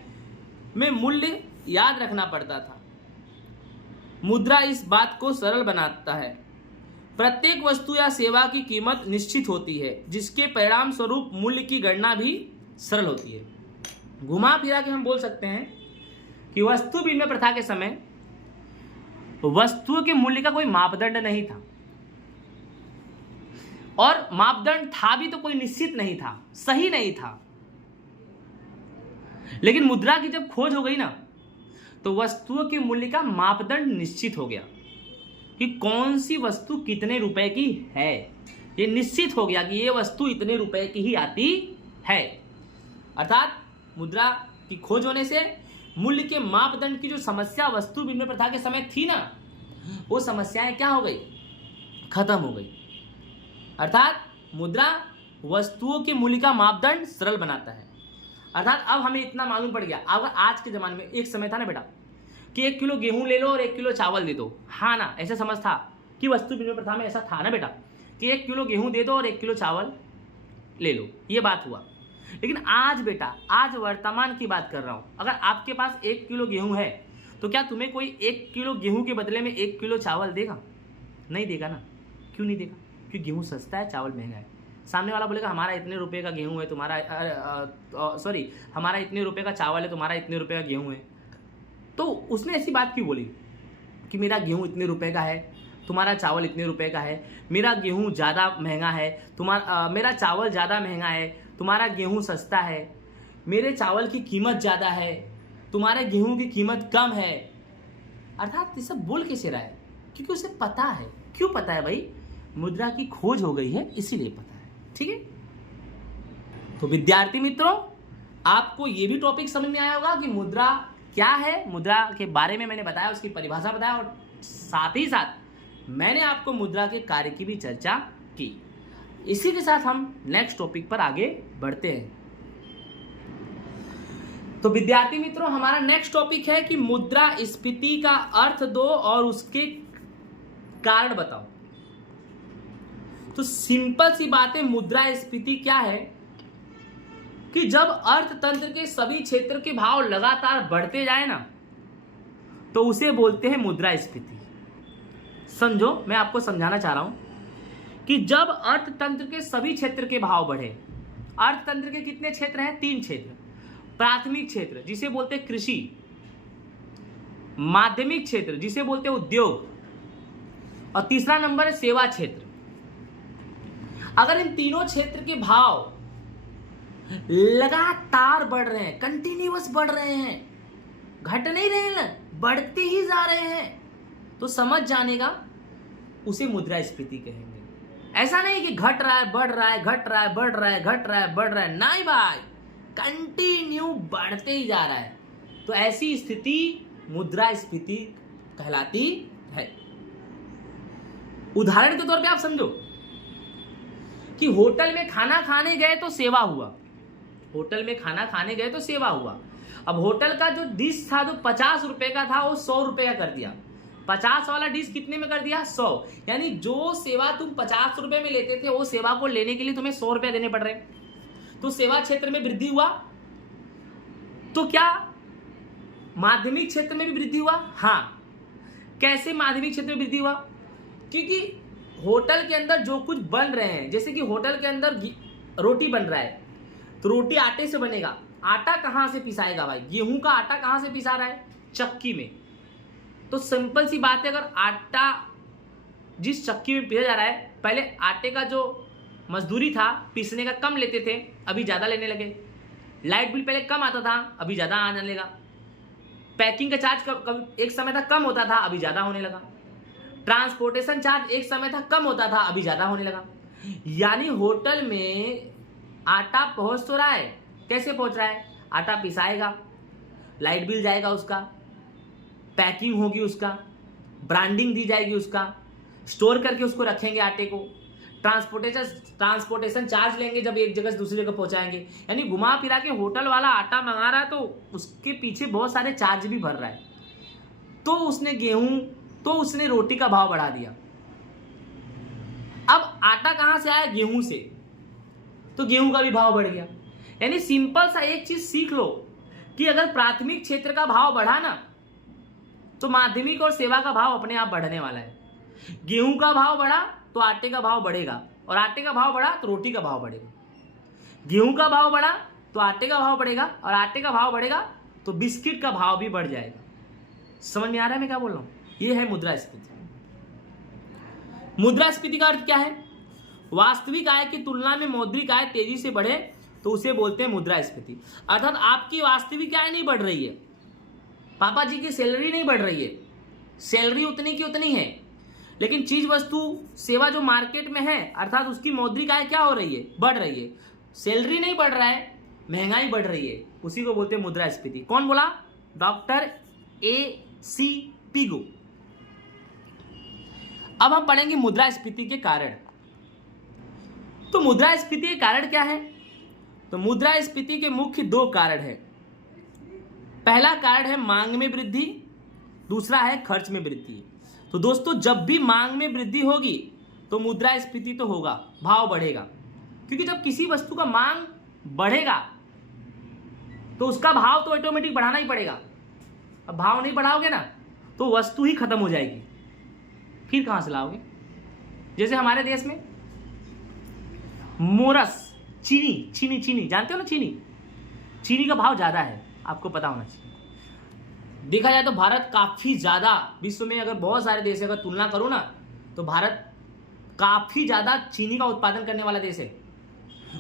में मूल्य याद रखना पड़ता था। मुद्रा इस बात को सरल बनाता है। प्रत्येक वस्तु या सेवा की कीमत निश्चित होती है, जिसके परिणाम स्वरूप मूल्य की गणना भी सरल होती है। घुमा फिरा के हम बोल सकते हैं कि वस्तु विनिमय प्रथा के समय वस्तुओं के मूल्य का कोई मापदंड नहीं था, और मापदंड था भी तो कोई निश्चित नहीं था, सही नहीं था। लेकिन मुद्रा की जब खोज हो गई ना, तो वस्तुओं के मूल्य का मापदंड निश्चित हो गया कि कौन सी वस्तु कितने रुपए की है। ये निश्चित हो गया कि ये वस्तु इतने रुपए की ही आती है। अर्थात मुद्रा की खोज होने से मूल्य के मापदंड की जो समस्या वस्तु विनिमय प्रथा के समय थी ना, वो समस्याएं क्या हो गई, खत्म हो गई। अर्थात मुद्रा वस्तुओं के मूल्य का मापदंड सरल बनाता है। अर्थात अब हमें इतना मालूम पड़ गया। अगर आज के जमाने में एक समय था ना बेटा, कि 1 किलो गेहूं ले लो और 1 किलो चावल दे दो, हाँ ना, ऐसा समझ था कि वस्तु विनिमय प्रथा में ऐसा था ना बेटा कि 1 किलो गेहूं दे दो और 1 किलो चावल ले लो, ये बात हुआ। लेकिन आज बेटा, आज वर्तमान की बात कर रहा हूं, अगर आपके पास 1 किलो गेहूं है तो क्या तुम्हें कोई 1 किलो गेहूं के बदले में 1 किलो चावल देगा? नहीं देगा ना। क्यों नहीं देगा? क्योंकि गेहूं सस्ता है, चावल महंगा है। सामने वाला बोलेगा हमारा इतने रुपए का गेहूं है, तुम्हारा सॉरी हमारा इतने रुपए का चावल है, तुम्हारा इतने रुपए का गेहूं है। तो उसने ऐसी बात क्यों बोली कि मेरा गेहूं इतने रुपए का है, तुम्हारा चावल इतने रुपए का है, मेरा गेहूं ज़्यादा महंगा है, मेरा चावल ज़्यादा महंगा है, तुम्हारा गेहूं सस्ता है, मेरे चावल की कीमत ज़्यादा है, तुम्हारे गेहूं की कीमत कम है। अर्थात ये सब बोल कैसे रहा है? क्योंकि उसे पता है। क्यों पता है भाई? मुद्रा की खोज हो गई है, इसीलिए पता है। ठीक है, तो विद्यार्थी मित्रों, आपको ये भी टॉपिक समझ में आया होगा कि मुद्रा क्या है। मुद्रा के बारे में मैंने बताया, उसकी परिभाषा बताया, और साथ ही साथ मैंने आपको मुद्रा के कार्य की भी चर्चा की। इसी के साथ हम नेक्स्ट टॉपिक पर आगे बढ़ते हैं। तो विद्यार्थी मित्रों, हमारा नेक्स्ट टॉपिक है कि मुद्रास्फीति का अर्थ दो और उसके कारण बताओ। तो सिंपल सी बात है, मुद्रास्फीति क्या है कि जब अर्थतंत्र के सभी क्षेत्र के भाव लगातार बढ़ते जाए ना, तो उसे बोलते हैं मुद्रास्फीति। समझो, मैं आपको समझाना चाह रहा हूं कि जब अर्थतंत्र के सभी क्षेत्र के भाव बढ़े, अर्थतंत्र के कितने क्षेत्र हैं? 3 क्षेत्र। प्राथमिक क्षेत्र जिसे बोलते हैं कृषि, माध्यमिक क्षेत्र जिसे बोलते हैं उद्योग, और तीसरा नंबर है सेवा क्षेत्र। अगर इन तीनों क्षेत्र के भाव लगातार बढ़ रहे हैं, कंटिन्यूअस बढ़ रहे हैं, घट नहीं रहे हैं, बढ़ते ही जा रहे हैं, तो समझ जाने का उसे मुद्रास्फीति कहेंगे। ऐसा नहीं कि घट रहा है, बढ़ रहा है, घट रहा है, बढ़ रहा है, घट रहा है, बढ़ रहा है, नहीं भाई, कंटिन्यू बढ़ते ही जा रहा है। तो ऐसी स्थिति मुद्रास्फीति कहलाती है। उदाहरण के तौर पे आप समझो कि होटल में खाना खाने गए तो सेवा हुआ, होटल में खाना खाने गए तो सेवा हुआ। अब होटल का जो डिश था जो 50 रुपए का था वो 100 रुपए का कर दिया। 50 वाला डिश कितने में कर दिया? 100। यानी जो सेवा तुम 50 रुपए में लेते थे वो सेवा को लेने के लिए तुम्हें 100 रुपए देने पड़ रहे। तो सेवा क्षेत्र में वृद्धि हुआ। तो क्या माध्यमिक क्षेत्र में भी वृद्धि हुआ? हाँ। कैसे माध्यमिक क्षेत्र में वृद्धि हुआ? क्योंकि होटल के अंदर जो कुछ बन रहे हैं, जैसे कि होटल के अंदर रोटी बन रहा है तो रोटी आटे से बनेगा। आटा कहां से पिसाएगा भाई? गेहूं का आटा कहां से पिसा रहा है? चक्की में। तो सिंपल सी बात है, अगर आटा जिस चक्की में पिसा जा रहा है, पहले आटे का जो मजदूरी था पीसने का कम लेते थे, अभी ज़्यादा लेने लगे। लाइट बिल पहले कम आता था, अभी ज़्यादा आने लगा। पैकिंग का चार्ज एक समय था कम होता था, अभी ज़्यादा होने लगा। ट्रांसपोर्टेशन चार्ज एक समय था कम होता था, अभी ज़्यादा होने लगा। यानी होटल में आटा पहुँच तो रहा है, कैसे पहुँच रहा है? आटा पिसाएगा, लाइट बिल जाएगा उसका, पैकिंग होगी उसका, ब्रांडिंग दी जाएगी उसका, स्टोर करके उसको रखेंगे आटे को, ट्रांसपोर्टेशन चार्ज लेंगे जब एक जगह से दूसरी जगह पहुंचाएंगे। यानी घुमा फिरा के होटल वाला आटा मंगा रहा है तो उसके पीछे बहुत सारे चार्ज भी भर रहा है। तो उसने रोटी का भाव बढ़ा दिया। अब आटा कहां से आया? गेहूं से, तो गेहूं का भी भाव बढ़ गया। यानी सिंपल सा एक चीज सीख लो कि अगर प्राथमिक क्षेत्र का भाव बढ़ा ना, तो माध्यमिक और सेवा का भाव अपने आप बढ़ने वाला है। गेहूं का भाव बढ़ा तो आटे का भाव बढ़ेगा, और आटे का भाव बढ़ा तो रोटी का भाव बढ़ेगा। गेहूं का भाव बढ़ा तो आटे का भाव बढ़ेगा, और आटे का भाव बढ़ेगा तो बिस्किट का भाव भी बढ़ जाएगा। समझ में आ रहा है मैं क्या बोल रहा हूं? यह है मुद्रास्फीति। मुद्रास्फीति का अर्थ क्या है? वास्तविक आय की तुलना में मौद्रिक आय तेजी से बढ़े तो उसे बोलते हैं मुद्रास्फीति। अर्थात आपकी वास्तविक आय नहीं बढ़ रही है, पापा जी की सैलरी नहीं बढ़ रही है, सैलरी उतनी की उतनी है, लेकिन चीज वस्तु सेवा जो मार्केट में है अर्थात उसकी मौद्रिक आय क्या हो रही है? बढ़ रही है। सैलरी नहीं बढ़ रहा है, महंगाई बढ़ रही है, उसी को बोलते हैं मुद्रास्फीति। कौन बोला? Doctor A.C. पिगो। अब हम पढ़ेंगे मुद्रास्फीति के कारण। तो मुद्रास्फीति के कारण क्या है? तो मुद्रास्फीति के मुख्य 2 कारण है। पहला कारण है मांग में वृद्धि, दूसरा है खर्च में वृद्धि। तो दोस्तों जब भी मांग में वृद्धि होगी तो मुद्रास्फीति तो होगा, भाव बढ़ेगा, क्योंकि जब किसी वस्तु का मांग बढ़ेगा तो उसका भाव तो ऑटोमेटिक बढ़ाना ही पड़ेगा। अब भाव नहीं बढ़ाओगे ना तो वस्तु ही खत्म हो जाएगी, फिर कहां से लाओगे। जैसे हमारे देश में मोरस, चीनी जानते हो ना, चीनी का भाव ज्यादा है, आपको पता होना चाहिए। देखा जाए तो भारत काफी ज्यादा, विश्व में अगर बहुत सारे देश अगर तुलना करो ना तो भारत काफी ज्यादा चीनी का उत्पादन करने वाला देश है।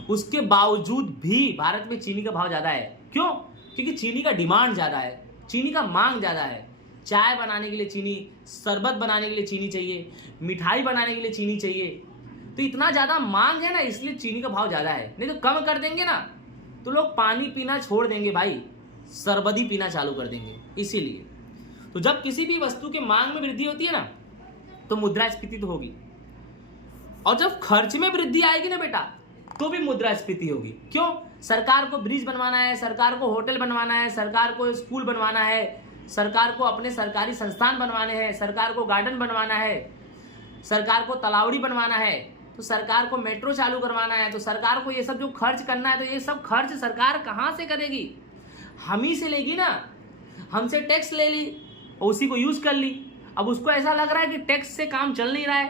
उसके बावजूद भी भारत में चीनी का भाव ज्यादा है। क्यों? क्योंकि चीनी का डिमांड ज्यादा है, चीनी का मांग ज्यादा है। चाय बनाने के लिए चीनी, शरबत बनाने के लिए चीनी चाहिए, मिठाई बनाने के लिए चीनी चाहिए। तो इतना ज्यादा मांग है ना, इसलिए चीनी का भाव ज्यादा है। नहीं तो कम कर देंगे ना तो लोग पानी पीना छोड़ देंगे भाई, शरबत ही पीना चालू कर देंगे। इसीलिए तो जब किसी भी वस्तु के मांग में वृद्धि होती है ना तो मुद्रास्फीति तो होगी, और जब खर्च में वृद्धि आएगी ना बेटा तो भी मुद्रास्फीति होगी। क्यों? सरकार को ब्रिज बनवाना है, सरकार को होटल बनवाना है, सरकार को स्कूल बनवाना है, सरकार को अपने सरकारी संस्थान बनवाने हैं, सरकार को गार्डन बनवाना है, सरकार को तालावड़ी बनवाना है, तो सरकार को मेट्रो चालू करवाना है, तो सरकार को ये सब जो खर्च करना है, तो ये सब खर्च सरकार कहां से करेगी? हम ही से लेगी ना। हमसे टैक्स ले ली और उसी को यूज कर ली। अब उसको ऐसा लग रहा है कि टैक्स से काम चल नहीं रहा है,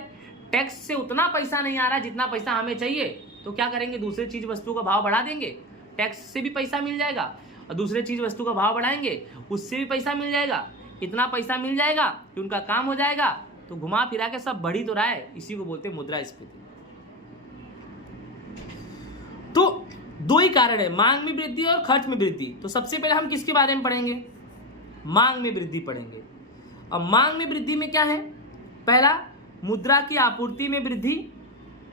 टैक्स से उतना पैसा नहीं आ रहा है जितना पैसा हमें चाहिए, तो क्या करेंगे? दूसरे चीज वस्तु का भाव बढ़ा देंगे, टैक्स से भी पैसा मिल जाएगा, और दूसरे चीज वस्तु का भाव बढ़ाएंगे, उससे भी पैसा मिल जाएगा। इतना पैसा मिल जाएगा कि उनका काम हो जाएगा, तो घुमा फिरा के सब बढ़ी तो रहा है। इसी को बोलते हैं मुद्रास्फीति। तो दो ही कारण है, मांग में वृद्धि और खर्च में वृद्धि। तो सबसे पहले हम किसके बारे में पढ़ेंगे? मांग में वृद्धि पढ़ेंगे। अब मांग में वृद्धि में क्या है? पहला, मुद्रा की आपूर्ति में वृद्धि,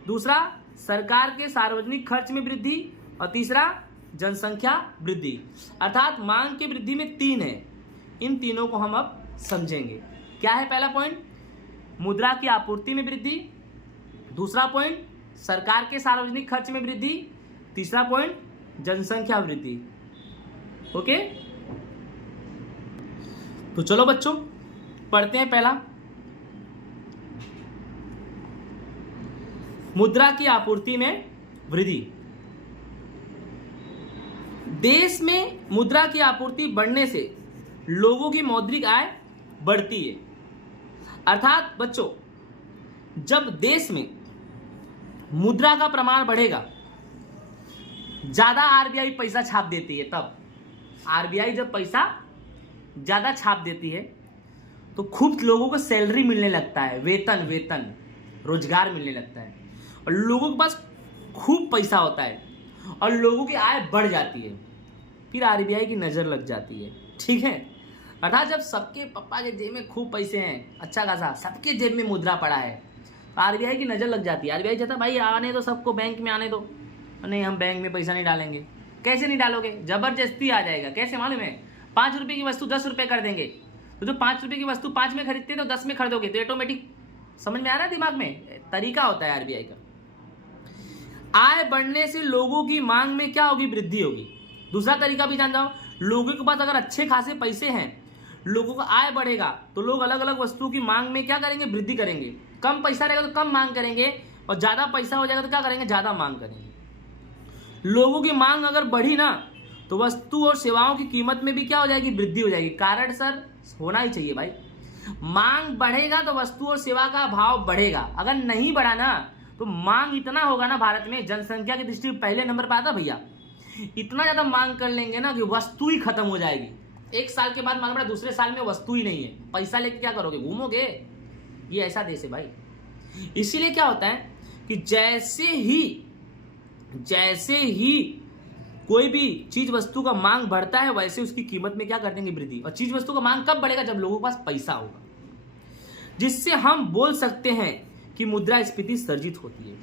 दूसरा सरकार के सार्वजनिक खर्च में वृद्धि, और तीसरा जनसंख्या वृद्धि। अर्थात मांग की वृद्धि में तीन है। इन तीनों को हम अब समझेंगे। क्या है पहला पॉइंट? मुद्रा की आपूर्ति में वृद्धि, दूसरा पॉइंट सरकार के सार्वजनिक खर्च में वृद्धि, तीसरा पॉइंट जनसंख्या वृद्धि। ओके, तो चलो बच्चों पढ़ते हैं। पहला, मुद्रा की आपूर्ति में वृद्धि। देश में मुद्रा की आपूर्ति बढ़ने से लोगों की मौद्रिक आय बढ़ती है। अर्थात बच्चों, जब देश में मुद्रा का प्रमाण बढ़ेगा, ज्यादा आरबीआई पैसा छाप देती है, तब आरबीआई जब पैसा ज्यादा छाप देती है तो खूब लोगों को सैलरी मिलने लगता है, वेतन रोजगार मिलने लगता है, और लोगों के पास खूब पैसा होता है और लोगों की आय बढ़ जाती है। फिर आरबीआई की नजर लग जाती है। ठीक है, अर्थात जब सबके पापा के जेब में खूब पैसे हैं, अच्छा खासा सबके जेब में मुद्रा पड़ा है, तो आरबीआई की नजर लग जाती है। आरबीआई चाहता भाई आने दो सबको, बैंक में आने दो। नहीं, हम बैंक में पैसा नहीं डालेंगे। कैसे नहीं डालोगे? जबरदस्ती आ जाएगा। कैसे मालूम है? 5 रुपए की वस्तु 10 रुपए कर देंगे, तो जो 5 रुपए की वस्तु 5 में खरीदते हैं तो 10 में खरीदोगे, तो ऑटोमेटिक। समझ में आ रहा है? दिमाग में तरीका होता है आरबीआई का। आय बढ़ने से लोगों की मांग में क्या होगी? वृद्धि होगी। दूसरा तरीका भी जानता हूं, लोगों के पास अगर अच्छे खासे पैसे हैं, लोगों का आय बढ़ेगा, तो लोग अलग अलग वस्तुओं की मांग में क्या करेंगे? वृद्धि करेंगे। कम पैसा रहेगा तो कम मांग करेंगे, और ज्यादा पैसा हो जाएगा तो क्या करेंगे? ज्यादा मांग करेंगे। लोगों की मांग अगर बढ़ी ना तो वस्तु और सेवाओं की कीमत में भी क्या हो जाएगी? वृद्धि हो जाएगी। कारण सर होना ही चाहिए भाई। मांग बढ़ेगा तो वस्तु और सेवा का भाव बढ़ेगा। अगर नहीं बढ़ा ना तो मांग इतना होगा ना, भारत में जनसंख्या की दृष्टि पहले नंबर पर आता भैया, इतना ज्यादा मांग कर लेंगे ना कि वस्तु ही खत्म हो जाएगी। 1 साल के बाद मालूम पड़ा दूसरे साल में वस्तु ही नहीं है, पैसा लेके क्या करोगे? घूमोगे? ये ऐसा देश है भाई। इसीलिए क्या होता है कि जैसे ही कोई भी चीज वस्तु का मांग बढ़ता है, वैसे उसकी कीमत में क्या कर देंगे? वृद्धि। और चीज वस्तु का मांग कब बढ़ेगा? जब लोगों के पास पैसा होगा, जिससे हम बोल सकते हैं कि मुद्रास्फीति सर्जित होती है।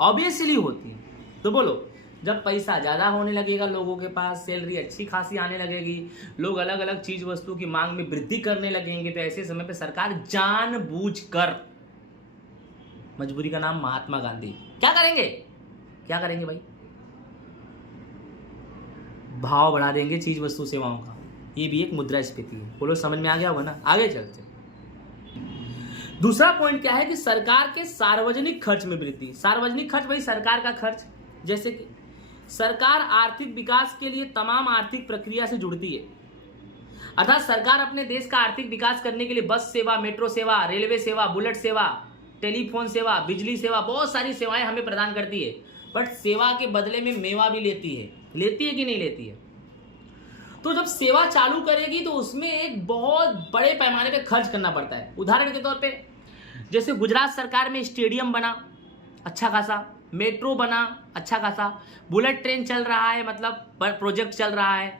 ऑब्वियसली होती है। तो बोलो, जब पैसा ज्यादा होने लगेगा, लोगों के पास सैलरी अच्छी खासी आने लगेगी, लोग अलग अलग चीज वस्तु की मांग में वृद्धि करने लगेंगे, तो ऐसे समय पे सरकार जानबूझकर, मजबूरी का नाम महात्मा गांधी, क्या करेंगे भाई? भाव बढ़ा देंगे चीज वस्तु सेवाओं का। ये भी एक मुद्रास्फीति है। बोलो समझ में आ गया होगा ना। आगे चलते। दूसरा पॉइंट क्या है कि सरकार के सार्वजनिक खर्च में वृद्धि। सार्वजनिक खर्च भाई सरकार का खर्च, जैसे कि सरकार आर्थिक विकास के लिए तमाम आर्थिक प्रक्रिया से जुड़ती है, अर्थात सरकार अपने देश का आर्थिक विकास करने के लिए बस सेवा, मेट्रो सेवा, रेलवे सेवा, बुलेट सेवा, टेलीफोन सेवा, बिजली सेवा, बहुत सारी सेवाएं हमें प्रदान करती है। बट सेवा के बदले में मेवा भी लेती है कि नहीं लेती है। तो जब सेवा चालू करेगी तो उसमें एक बहुत बड़े पैमाने पे खर्च करना पड़ता है। उदाहरण के तौर पे जैसे गुजरात सरकार में स्टेडियम बना अच्छा खासा, मेट्रो बना अच्छा खासा, बुलेट ट्रेन चल रहा है, मतलब प्रोजेक्ट चल रहा है,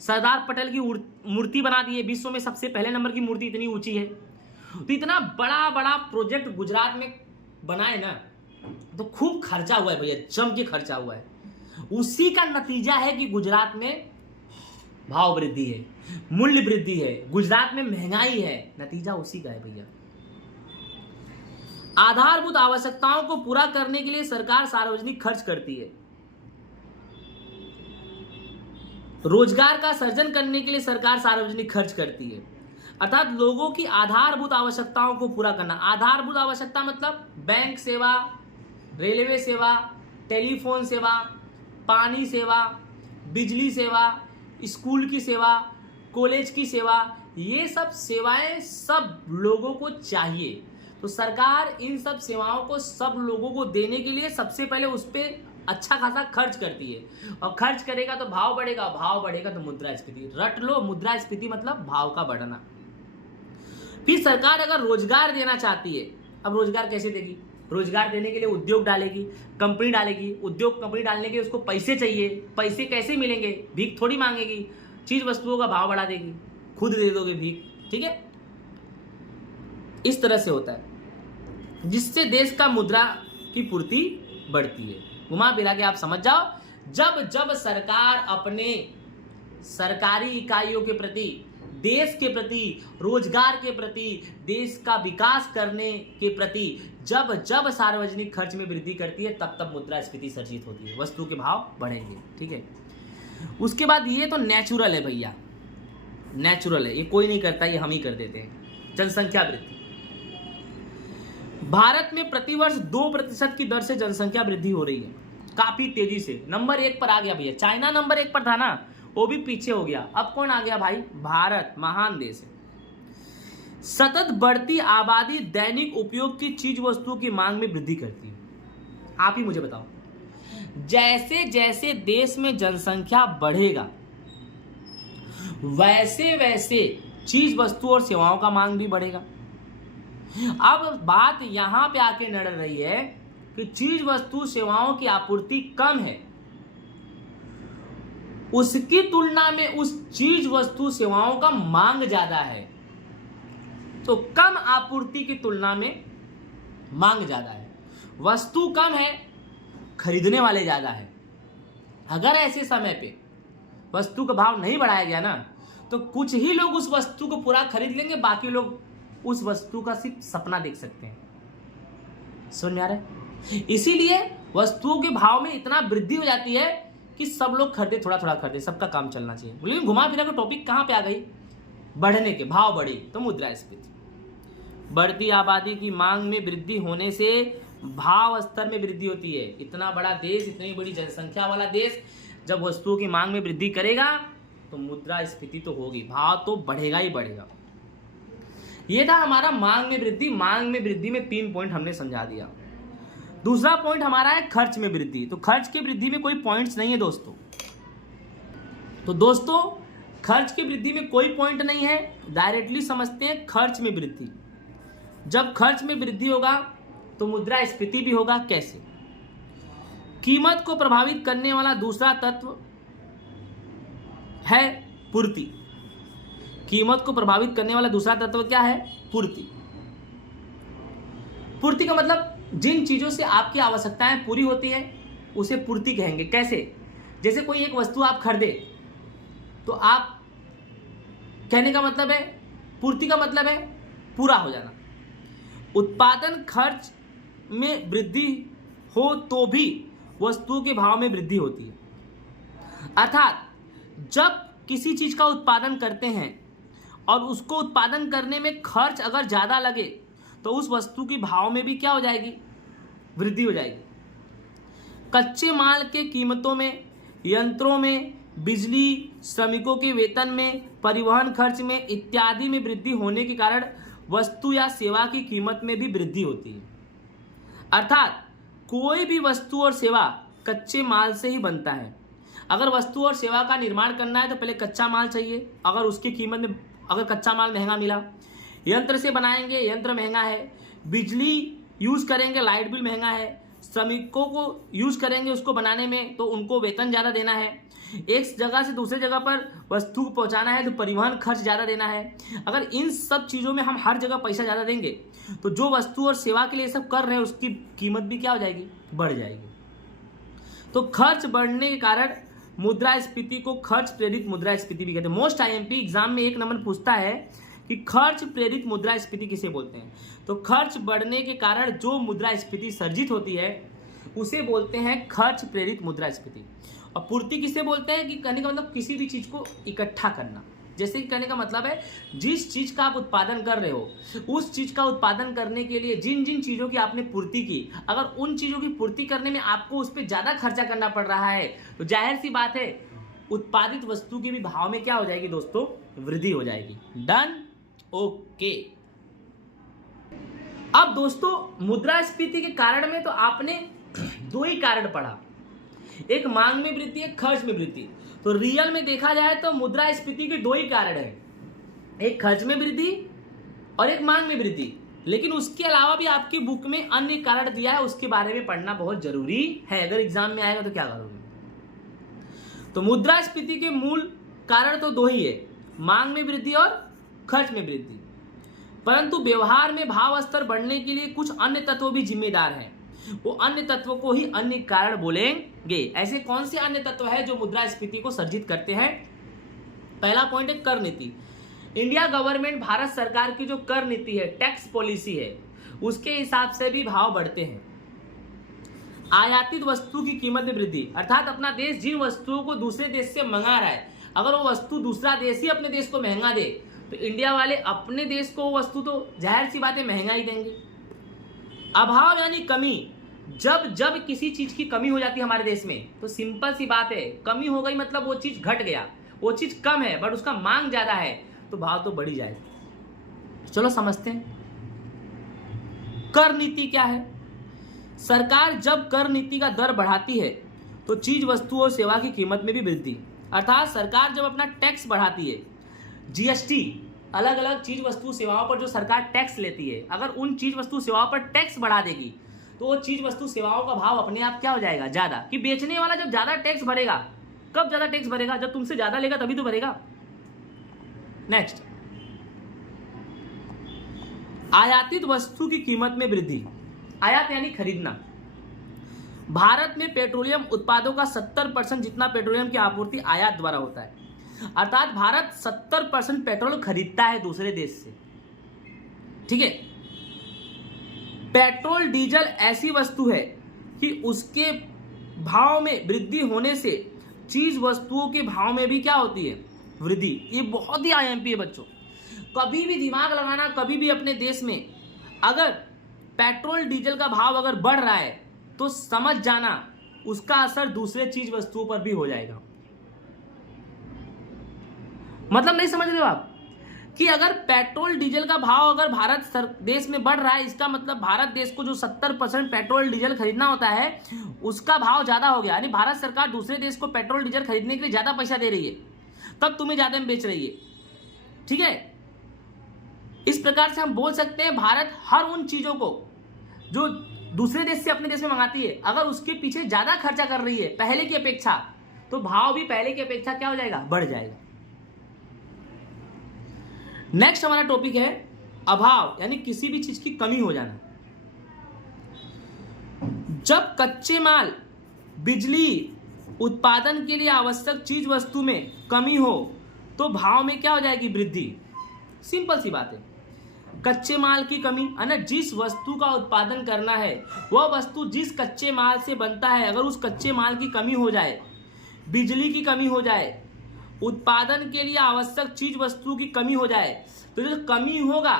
सरदार पटेल की मूर्ति बना दी है, विश्व में सबसे पहले नंबर की मूर्ति इतनी ऊंची है। तो इतना बड़ा बड़ा प्रोजेक्ट गुजरात में बनाए ना, तो खूब खर्चा हुआ है भैया, जम के खर्चा हुआ है। उसी का नतीजा है कि गुजरात में भाव वृद्धि है, मूल्य वृद्धि है, गुजरात में महंगाई है, नतीजा उसी का है भैया। आधारभूत आवश्यकताओं को पूरा करने के लिए सरकार सार्वजनिक खर्च करती है। रोजगार का सृजन करने के लिए सरकार सार्वजनिक खर्च करती है, अर्थात लोगों की आधारभूत आवश्यकताओं को पूरा करना। आधारभूत आवश्यकता मतलब बैंक सेवा, रेलवे सेवा, टेलीफोन सेवा, पानी सेवा, बिजली सेवा, स्कूल की सेवा, कॉलेज की सेवा, ये सब सेवाएं सब लोगों को चाहिए। तो सरकार इन सब सेवाओं को सब लोगों को देने के लिए सबसे पहले उस पर अच्छा खासा खर्च करती है, और खर्च करेगा तो भाव बढ़ेगा, भाव बढ़ेगा तो मुद्रास्फीति। रट लो, मुद्रास्फीति मतलब भाव का बढ़ना। फिर सरकार अगर रोजगार देना चाहती है, अब रोजगार कैसे देगी? रोजगार देने के लिए उद्योग डालेगी, कंपनी डालेगी। उद्योग कंपनी डालने के लिए उसको पैसे चाहिए। पैसे कैसे मिलेंगे? भीख थोड़ी मांगेगी, चीज वस्तुओं का भाव बढ़ा देगी, खुद दे दोगे भीख, ठीक है। इस तरह से होता है, जिससे देश का मुद्रा की पूर्ति बढ़ती है। घुमा फिरा के आप समझ जाओ, जब जब सरकार अपने सरकारी इकाइयों के प्रति, देश के प्रति, रोजगार के प्रति, देश का विकास करने के प्रति जब जब सार्वजनिक खर्च में वृद्धि करती है, तब तब मुद्रास्फीति सर्जित होती है, वस्तु के भाव बढ़ेंगे, ठीक है। उसके बाद ये तो नेचुरल है भैया, नेचुरल है, ये कोई नहीं करता, ये हम ही कर देते हैं। जनसंख्या वृद्धि। भारत में प्रतिवर्ष 2% की दर से जनसंख्या वृद्धि हो रही है, काफी तेजी से। नंबर 1 पर आ गया भैया। चाइना नंबर 1 पर था ना, वो भी पीछे हो गया। अब कौन आ गया भाई? भारत, महान देश है। सतत बढ़ती आबादी दैनिक उपयोग की चीज वस्तुओं की मांग में वृद्धि करती है। आप ही मुझे बताओ, जैसे जैसे देश में जनसंख्या बढ़ेगा, वैसे वैसे चीज वस्तु और सेवाओं का मांग भी बढ़ेगा। अब बात यहां पे आके नड़ रही है कि चीज वस्तु सेवाओं की आपूर्ति कम है, उसकी तुलना में उस चीज वस्तु सेवाओं का मांग ज्यादा है। तो कम आपूर्ति की तुलना में मांग ज्यादा है, वस्तु कम है, खरीदने वाले ज्यादा है। अगर ऐसे समय पे वस्तु का भाव नहीं बढ़ाया गया ना, तो कुछ ही लोग उस वस्तु को पूरा खरीद लेंगे, बाकी लोग उस वस्तु का सिर्फ सपना देख सकते हैं। समझ में आ रहा है? इसीलिए वस्तुओं के भाव में इतना वृद्धि हो जाती है कि सब लोग खरीदे, थोड़ा थोड़ा खरीदे, सबका काम चलना चाहिए। लेकिन घुमा फिरा के टॉपिक कहां पे आ गई? बढ़ने के, भाव बढ़े तो मुद्रास्फीति। बढ़ती आबादी की मांग में वृद्धि होने से भाव स्तर में वृद्धि होती है। इतना बड़ा देश, इतनी बड़ी जनसंख्या वाला देश जब वस्तुओं की मांग में वृद्धि करेगा तो मुद्रास्फीति तो होगी, भाव तो बढ़ेगा ही बढ़ेगा। ये था हमारा मांग में वृद्धि। मांग में वृद्धि में 3 पॉइंट हमने समझा दिया। दूसरा पॉइंट हमारा है खर्च में वृद्धि। तो खर्च की वृद्धि में कोई पॉइंट्स नहीं है दोस्तों। तो दोस्तों खर्च की वृद्धि में कोई पॉइंट नहीं है, डायरेक्टली समझते हैं खर्च में वृद्धि। जब खर्च में वृद्धि होगा तो मुद्रास्फीति भी होगा। कैसे? कीमत को प्रभावित करने वाला दूसरा तत्व है पूर्ति। कीमत को प्रभावित करने वाला दूसरा तत्व क्या है? पूर्ति। पूर्ति का मतलब जिन चीजों से आपकी आवश्यकताएं पूरी होती है उसे पूर्ति कहेंगे। कैसे? जैसे कोई एक वस्तु आप खरीदे तो आप, कहने का मतलब है, पूर्ति का मतलब है पूरा हो जाना। उत्पादन खर्च में वृद्धि हो तो भी वस्तुओं के भाव में वृद्धि होती है। अर्थात जब किसी चीज का उत्पादन करते हैं और उसको उत्पादन करने में खर्च अगर ज्यादा लगे तो उस वस्तु की भाव में भी क्या हो जाएगी, वृद्धि हो जाएगी। कच्चे माल के कीमतों में, यंत्रों में, बिजली, श्रमिकों के वेतन में, परिवहन खर्च में इत्यादि में वृद्धि होने के कारण वस्तु या सेवा की कीमत में भी वृद्धि होती है। अर्थात कोई भी वस्तु और सेवा कच्चे माल से ही बनता है। अगर वस्तु और सेवा का निर्माण करना है तो पहले कच्चा माल चाहिए, अगर उसकी कीमत में, अगर कच्चा माल महंगा मिला, यंत्र से बनाएंगे, यंत्र महंगा है, बिजली यूज करेंगे, लाइट बिल महंगा है, श्रमिकों को यूज करेंगे उसको बनाने में तो उनको वेतन ज़्यादा देना है, एक जगह से दूसरे जगह पर वस्तु को पहुंचाना है तो परिवहन खर्च ज़्यादा देना है। अगर इन सब चीज़ों में हम हर जगह पैसा ज़्यादा देंगे तो जो वस्तु और सेवा के लिए सब कर रहे हैं उसकी कीमत भी क्या हो जाएगी, बढ़ जाएगी। तो खर्च बढ़ने के कारण मुद्रास्फीति को खर्च प्रेरित मुद्रास्फीति भी कहते हैं। मोस्ट आईएमपी एग्जाम में 1 नंबर पूछता है कि खर्च प्रेरित मुद्रास्फीति किसे बोलते हैं। तो खर्च बढ़ने के कारण जो मुद्रास्फीति सर्जित होती है उसे बोलते हैं खर्च प्रेरित मुद्रास्फीति। और पूर्ति किसे बोलते हैं कि कहने का मतलब किसी भी चीज को इकट्ठा करना। जैसे कि कहने का मतलब है जिस चीज का आप उत्पादन कर रहे हो उस चीज का उत्पादन करने के लिए जिन जिन चीजों की आपने पूर्ति की, अगर उन चीजों की पूर्ति करने में आपको उस पर ज्यादा खर्चा करना पड़ रहा है तो जाहिर सी बात है उत्पादित वस्तु के भी भाव में क्या हो जाएगी दोस्तों, वृद्धि हो जाएगी। Done, okay. अब दोस्तों मुद्रास्फीति के कारण में तो आपने 2 ही कारण पढ़ा, एक मांग में वृद्धि, एक खर्च में वृद्धि। तो रियल में देखा जाए तो मुद्रास्फीति के 2 ही कारण है, एक खर्च में वृद्धि और एक मांग में वृद्धि। लेकिन उसके अलावा भी आपकी बुक में अन्य कारण दिया है, उसके बारे में पढ़ना बहुत जरूरी है। अगर एग्जाम में आएगा तो क्या करोगे। तो मुद्रास्फीति के मूल कारण तो 2 ही है, मांग में वृद्धि और खर्च में वृद्धि। परंतु व्यवहार में भाव स्तर बढ़ने के लिए कुछ अन्य तत्व भी जिम्मेदार हैं। वो अन्य तत्वों को ही अन्य कारण बोलेंगे। ऐसे कौन से अन्य तत्व है जो मुद्रास्फीति को सर्जित करते हैं। पहला पॉइंट है कर नीति। इंडिया गवर्नमेंट, भारत सरकार की जो कर नीति है, टैक्स पॉलिसी है, उसके हिसाब से भी भाव बढ़ते हैं। आयातित वस्तु की कीमत में वृद्धि, अर्थात अपना देश जिन वस्तुओं को दूसरे देश से मंगा रहा है, अगर वो वस्तु दूसरा देश ही अपने देश को महंगा दे तो इंडिया वाले अपने देश को वो वस्तु तो जाहिर सी बात है महंगा ही देंगे। अभाव यानी कमी, जब जब किसी चीज की कमी हो जाती है हमारे देश में तो सिंपल सी बात है, कमी हो गई मतलब वो चीज घट गया, वो चीज कम है बट उसका मांग ज्यादा है तो भाव तो बढ़ ही जाएगा। चलो समझते हैं कर नीति क्या है। सरकार जब कर नीति का दर बढ़ाती है तो चीज, वस्तु और सेवा की कीमत में भी वृद्धि, अर्थात सरकार जब अपना टैक्स बढ़ाती है, जीएसटी, अलग अलग चीज वस्तु सेवाओं पर जो सरकार टैक्स लेती है, अगर उन चीज वस्तु सेवाओं पर टैक्स बढ़ा देगी तो वो चीज वस्तु सेवाओं का भाव अपने आप क्या हो जाएगा, ज्यादा। कि बेचने वाला जब ज्यादा टैक्स भरेगा, कब ज्यादा टैक्स भरेगा, जब तुमसे ज्यादा लेगा तभी तो भरेगा। नेक्स्ट, आयातित वस्तु की कीमत में वृद्धि। आयात यानी खरीदना। भारत में पेट्रोलियम उत्पादों का 70% जितना पेट्रोलियम की आपूर्ति आयात द्वारा होता है, अर्थात भारत 70% पेट्रोल खरीदता है दूसरे देश से। ठीक है। पेट्रोल डीजल ऐसी वस्तु है कि उसके भाव में वृद्धि होने से चीज वस्तुओं के भाव में भी क्या होती है, वृद्धि। ये बहुत ही आईएमपी है बच्चों, कभी भी दिमाग लगाना, कभी भी अपने देश में अगर पेट्रोल डीजल का भाव अगर बढ़ रहा है तो समझ जाना उसका असर दूसरे चीज वस्तुओं पर भी हो जाएगा। मतलब नहीं समझ रहे हो आप कि अगर पेट्रोल डीजल का भाव अगर भारत देश में बढ़ रहा है, इसका मतलब भारत देश को जो 70% पेट्रोल डीजल खरीदना होता है उसका भाव ज्यादा हो गया, यानी भारत सरकार दूसरे देश को पेट्रोल डीजल खरीदने के लिए ज्यादा पैसा दे रही है, तब तुम्हें ज्यादा में बेच रही है। ठीक है। इस प्रकार से हम बोल सकते हैं भारत हर उन चीजों को जो दूसरे देश से अपने देश में मंगाती है, अगर उसके पीछे ज्यादा खर्चा कर रही है पहले की अपेक्षा, तो भाव भी पहले की अपेक्षा क्या हो जाएगा, बढ़ जाएगा। नेक्स्ट हमारा टॉपिक है अभाव, यानी किसी भी चीज की कमी हो जाना। जब कच्चे माल, बिजली उत्पादन के लिए आवश्यक चीज वस्तु में कमी हो तो भाव में क्या हो जाएगी, वृद्धि। सिंपल सी बात है। कच्चे माल की कमी है ना, जिस वस्तु का उत्पादन करना है वह वस्तु जिस कच्चे माल से बनता है, अगर उस कच्चे माल की कमी हो जाए, बिजली की कमी हो जाए, उत्पादन के लिए आवश्यक चीज वस्तु की कमी हो जाए, तो जो कमी होगा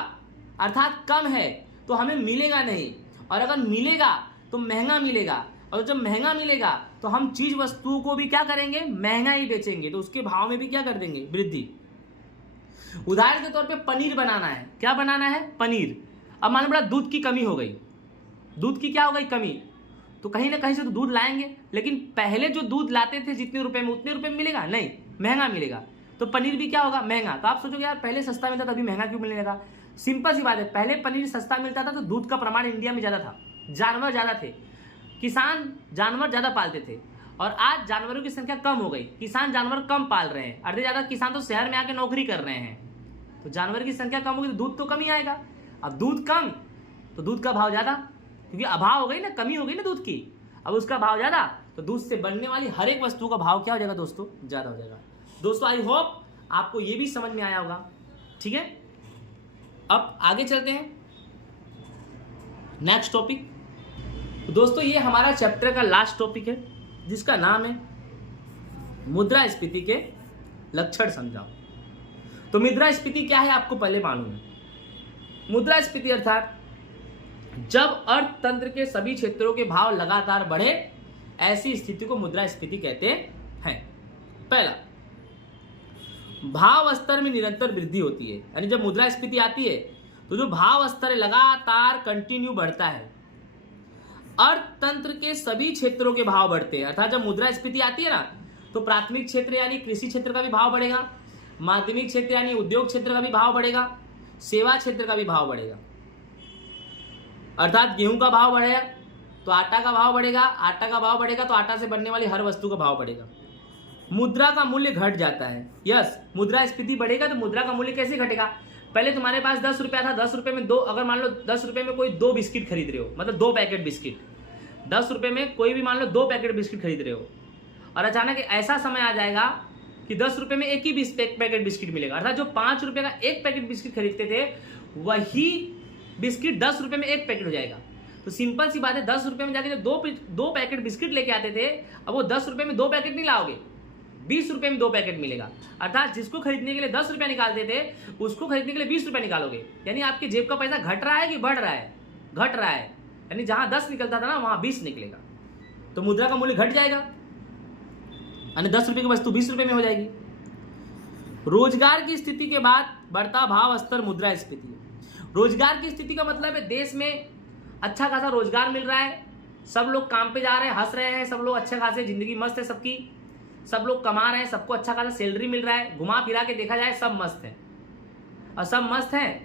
अर्थात कम है तो हमें मिलेगा नहीं, और अगर मिलेगा तो महंगा मिलेगा, और जब महंगा मिलेगा तो हम चीज वस्तुओं को भी क्या करेंगे, महंगा ही बेचेंगे, तो उसके भाव में भी क्या कर देंगे, वृद्धि। उदाहरण के तौर पे पनीर बनाना है, क्या बनाना है, पनीर। अब मान लो बड़ा दूध की कमी हो गई, दूध की क्या हो गई, कमी, तो कहीं ना कहीं से तो दूध लाएंगे, लेकिन पहले जो दूध लाते थे जितने रुपए में उतने रुपए में मिलेगा नहीं, महंगा मिलेगा, तो पनीर भी क्या होगा, महंगा। तो आप सोचोगे यार पहले सस्ता मिलता था अभी महंगा क्यों मिलने लगा। सिंपल सी बात है, पहले पनीर सस्ता मिलता था तो दूध का प्रमाण इंडिया में ज़्यादा था, जानवर ज़्यादा थे, किसान जानवर ज़्यादा पालते थे, और आज जानवरों की संख्या कम हो गई, किसान जानवर कम पाल रहे हैं, आधे ज़्यादा किसान तो शहर में आके नौकरी कर रहे हैं, तो जानवर की संख्या कम होगी तो दूध तो कम ही आएगा। अब दूध कम तो दूध का भाव ज़्यादा, क्योंकि अभाव हो गई ना, कमी हो गई ना दूध की, अब उसका भाव ज़्यादा, तो दूध से बनने वाली हर एक वस्तु का भाव क्या हो जाएगा दोस्तों, ज़्यादा हो जाएगा। दोस्तों आई होप आपको ये भी समझ में आया होगा, ठीक है। अब आगे चलते हैं नेक्स्ट टॉपिक। दोस्तों ये हमारा चैप्टर का लास्ट टॉपिक है, जिसका नाम है मुद्रास्फीति के लक्षण समझाओ। तो मुद्रास्फीति क्या है आपको पहले मालूम है। मुद्रास्फीति अर्थात जब अर्थतंत्र के सभी क्षेत्रों के भाव लगातार बढ़े, ऐसी स्थिति को मुद्रास्फीति कहते हैं। पहला, भाव स्तर में निरंतर वृद्धि होती है, यानी जब मुद्रास्फीति आती है तो जो भाव स्तर लगातार कंटिन्यू बढ़ता है। अर्थतंत्र के सभी क्षेत्रों के भाव बढ़ते हैं, अर्थात जब मुद्रास्फीति आती है ना तो प्राथमिक क्षेत्र यानी कृषि क्षेत्र का भी भाव बढ़ेगा, माध्यमिक क्षेत्र यानी उद्योग क्षेत्र का भी भाव बढ़ेगा, सेवा क्षेत्र का भी भाव बढ़ेगा। अर्थात गेहूं का भाव बढ़ेगा तो आटा का भाव बढ़ेगा, आटा का भाव बढ़ेगा तो आटा से बनने वाली हर वस्तु का भाव बढ़ेगा। मुद्रा का मूल्य घट जाता है, यस, मुद्रास्फीति बढ़ेगा तो मुद्रा का मूल्य कैसे घटेगा। पहले तुम्हारे पास 10 रुपया था, 10 रुपये में दो, अगर मान लो 10 रुपये में कोई 2 बिस्किट खरीद रहे हो, मतलब 2 पैकेट बिस्किट, 10 रुपये में कोई भी मान लो 2 पैकेट बिस्किट खरीद रहे हो, और अचानक ऐसा समय आ जाएगा कि 10 रुपये में एक ही पैकेट बिस्किट मिलेगा, अर्थात जो 5 रुपये का एक पैकेट बिस्किट खरीदते थे वही बिस्किट 10 रुपये में एक पैकेट हो जाएगा। तो सिंपल सी बात है, 10 रुपये में जाके जो दो पैकेट बिस्किट लेके आते थे, अब वो 10 रुपये में 2 पैकेट नहीं लाओगे, 20 रुपये में 2 पैकेट मिलेगा। अर्थात जिसको खरीदने के लिए 10 रुपया निकालते थे उसको खरीदने के लिए 20 रुपया निकालोगे, यानी आपके जेब का पैसा घट रहा है कि बढ़ रहा है, घट रहा है, यानी जहां 10 निकलता था ना वहां 20 निकलेगा, तो मुद्रा का मूल्य घट जाएगा, यानी 10 रुपये की वस्तु 20 रुपये में हो जाएगी। रोजगार की स्थिति के बाद बढ़ता भाव स्तर मुद्रास्फीति। रोजगार की स्थिति का मतलब है देश में अच्छा खासा रोजगार मिल रहा है, सब लोग काम पे जा रहे हैं, हंस रहे हैं, सब लोग अच्छे खासे, जिंदगी मस्त है सबकी, सब लोग कमा रहे हैं, सबको अच्छा खासा सैलरी मिल रहा है, घुमा फिरा के देखा जाए सब मस्त है, और सब मस्त है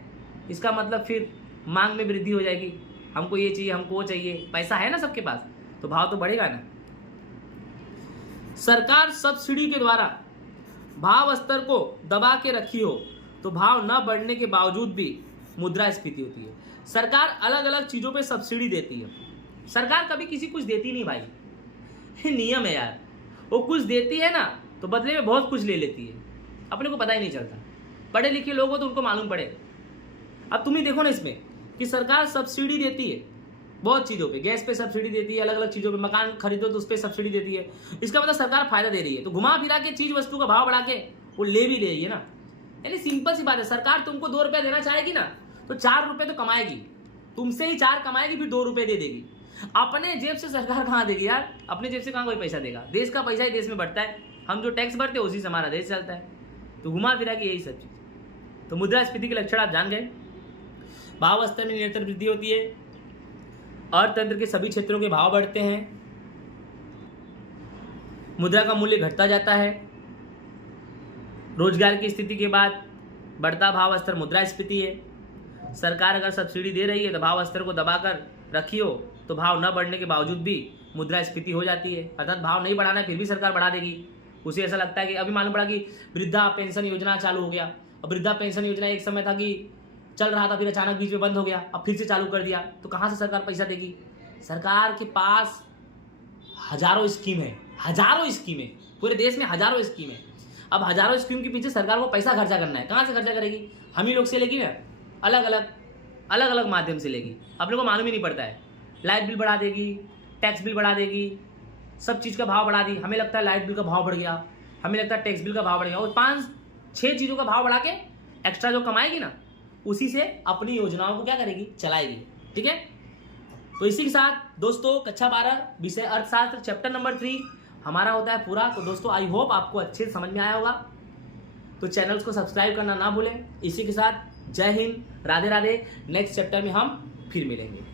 इसका मतलब फिर मांग में वृद्धि हो जाएगी, हमको ये चाहिए, हमको वो चाहिए, पैसा है ना सबके पास, तो भाव तो बढ़ेगा ना। सरकार सब्सिडी के द्वारा भाव स्तर को दबा के रखी हो तो भाव न बढ़ने के बावजूद भी मुद्रास्फीति होती है। सरकार अलग अलग चीजों पे सब्सिडी देती है, सरकार कभी किसी कुछ देती नहीं भाई, ये नियम है यार, वो कुछ देती है ना तो बदले में बहुत कुछ ले लेती है, अपने को पता ही नहीं चलता। पढ़े लिखे लोग हो तो उनको मालूम पड़े। अब तुम ही देखो ना इसमें कि सरकार सब्सिडी देती है बहुत चीज़ों पे, गैस पे सब्सिडी देती है, अलग अलग चीज़ों पे, मकान खरीदो तो उस पर सब्सिडी देती है, इसका मतलब सरकार फायदा दे रही है, तो घुमा फिरा के चीज वस्तु का भाव बढ़ा के वो ले भी ले रही है ना। यानी सिंपल सी बात है, सरकार तुमको 2 रुपया देना चाहेगी ना तो 4 रुपये तो कमाएगी, तुमसे ही 4 कमाएगी, फिर 2 रुपये दे देगी। अपने जेब से सरकार कहाँ देगी यार, अपने जेब से कहाँ कोई पैसा देगा, देश का पैसा ही देश में बढ़ता है, हम जो टैक्स भरते हैं उसी से हमारा देश चलता है, तो घुमा फिरा के यही सब चीज़। तो मुद्रास्फीति के लक्षण आप जान गए, भाव स्तर में निरंतर वृद्धि होती है, अर्थतंत्र के सभी क्षेत्रों के भाव बढ़ते हैं, मुद्रा का मूल्य घटता जाता है, रोजगार की स्थिति के बाद बढ़ता भाव स्तर मुद्रास्फीति है, सरकार अगर सब्सिडी दे रही है तो भाव स्तर को दबाकर रखी हो तो भाव न बढ़ने के बावजूद भी मुद्रास्फीति हो जाती है, अर्थात भाव नहीं बढ़ाना है फिर भी सरकार बढ़ा देगी। उसे ऐसा लगता है कि अभी मालूम पड़ा कि वृद्धा पेंशन योजना चालू हो गया, अब वृद्धा पेंशन योजना एक समय था कि चल रहा था, फिर अचानक बीच में बंद हो गया, अब फिर से चालू कर दिया, तो कहाँ से सरकार पैसा देगी। सरकार के पास हजारों स्कीम है, हजारों स्कीमें, पूरे देश में हजारों स्कीम है। अब हजारों स्कीम के पीछे सरकार को पैसा खर्चा करना है, कहाँ से खर्चा करेगी, हम ही लोग से लेगी ना, अलग अलग माध्यम से लेगी, अपने को मालूम ही नहीं पड़ता है। लाइट बिल बढ़ा देगी, टैक्स बिल बढ़ा देगी, सब चीज़ का भाव बढ़ा दी, हमें लगता है लाइट बिल का भाव बढ़ गया हमें लगता है टैक्स बिल का भाव बढ़ेगा, और 5-6 चीज़ों का भाव बढ़ा के एक्स्ट्रा जो कमाएगी ना, उसी से अपनी योजनाओं को क्या करेगी, चलाएगी। ठीक है, तो इसी के साथ दोस्तों कक्षा 12 विषय अर्थशास्त्र चैप्टर नंबर 3 हमारा होता है पूरा। तो दोस्तों आई होप आपको अच्छे से समझ में आया होगा, तो चैनल्स को सब्सक्राइब करना ना भूलें। इसी के साथ जय हिंद, राधे राधे। नेक्स्ट चैप्टर में हम फिर मिलेंगे।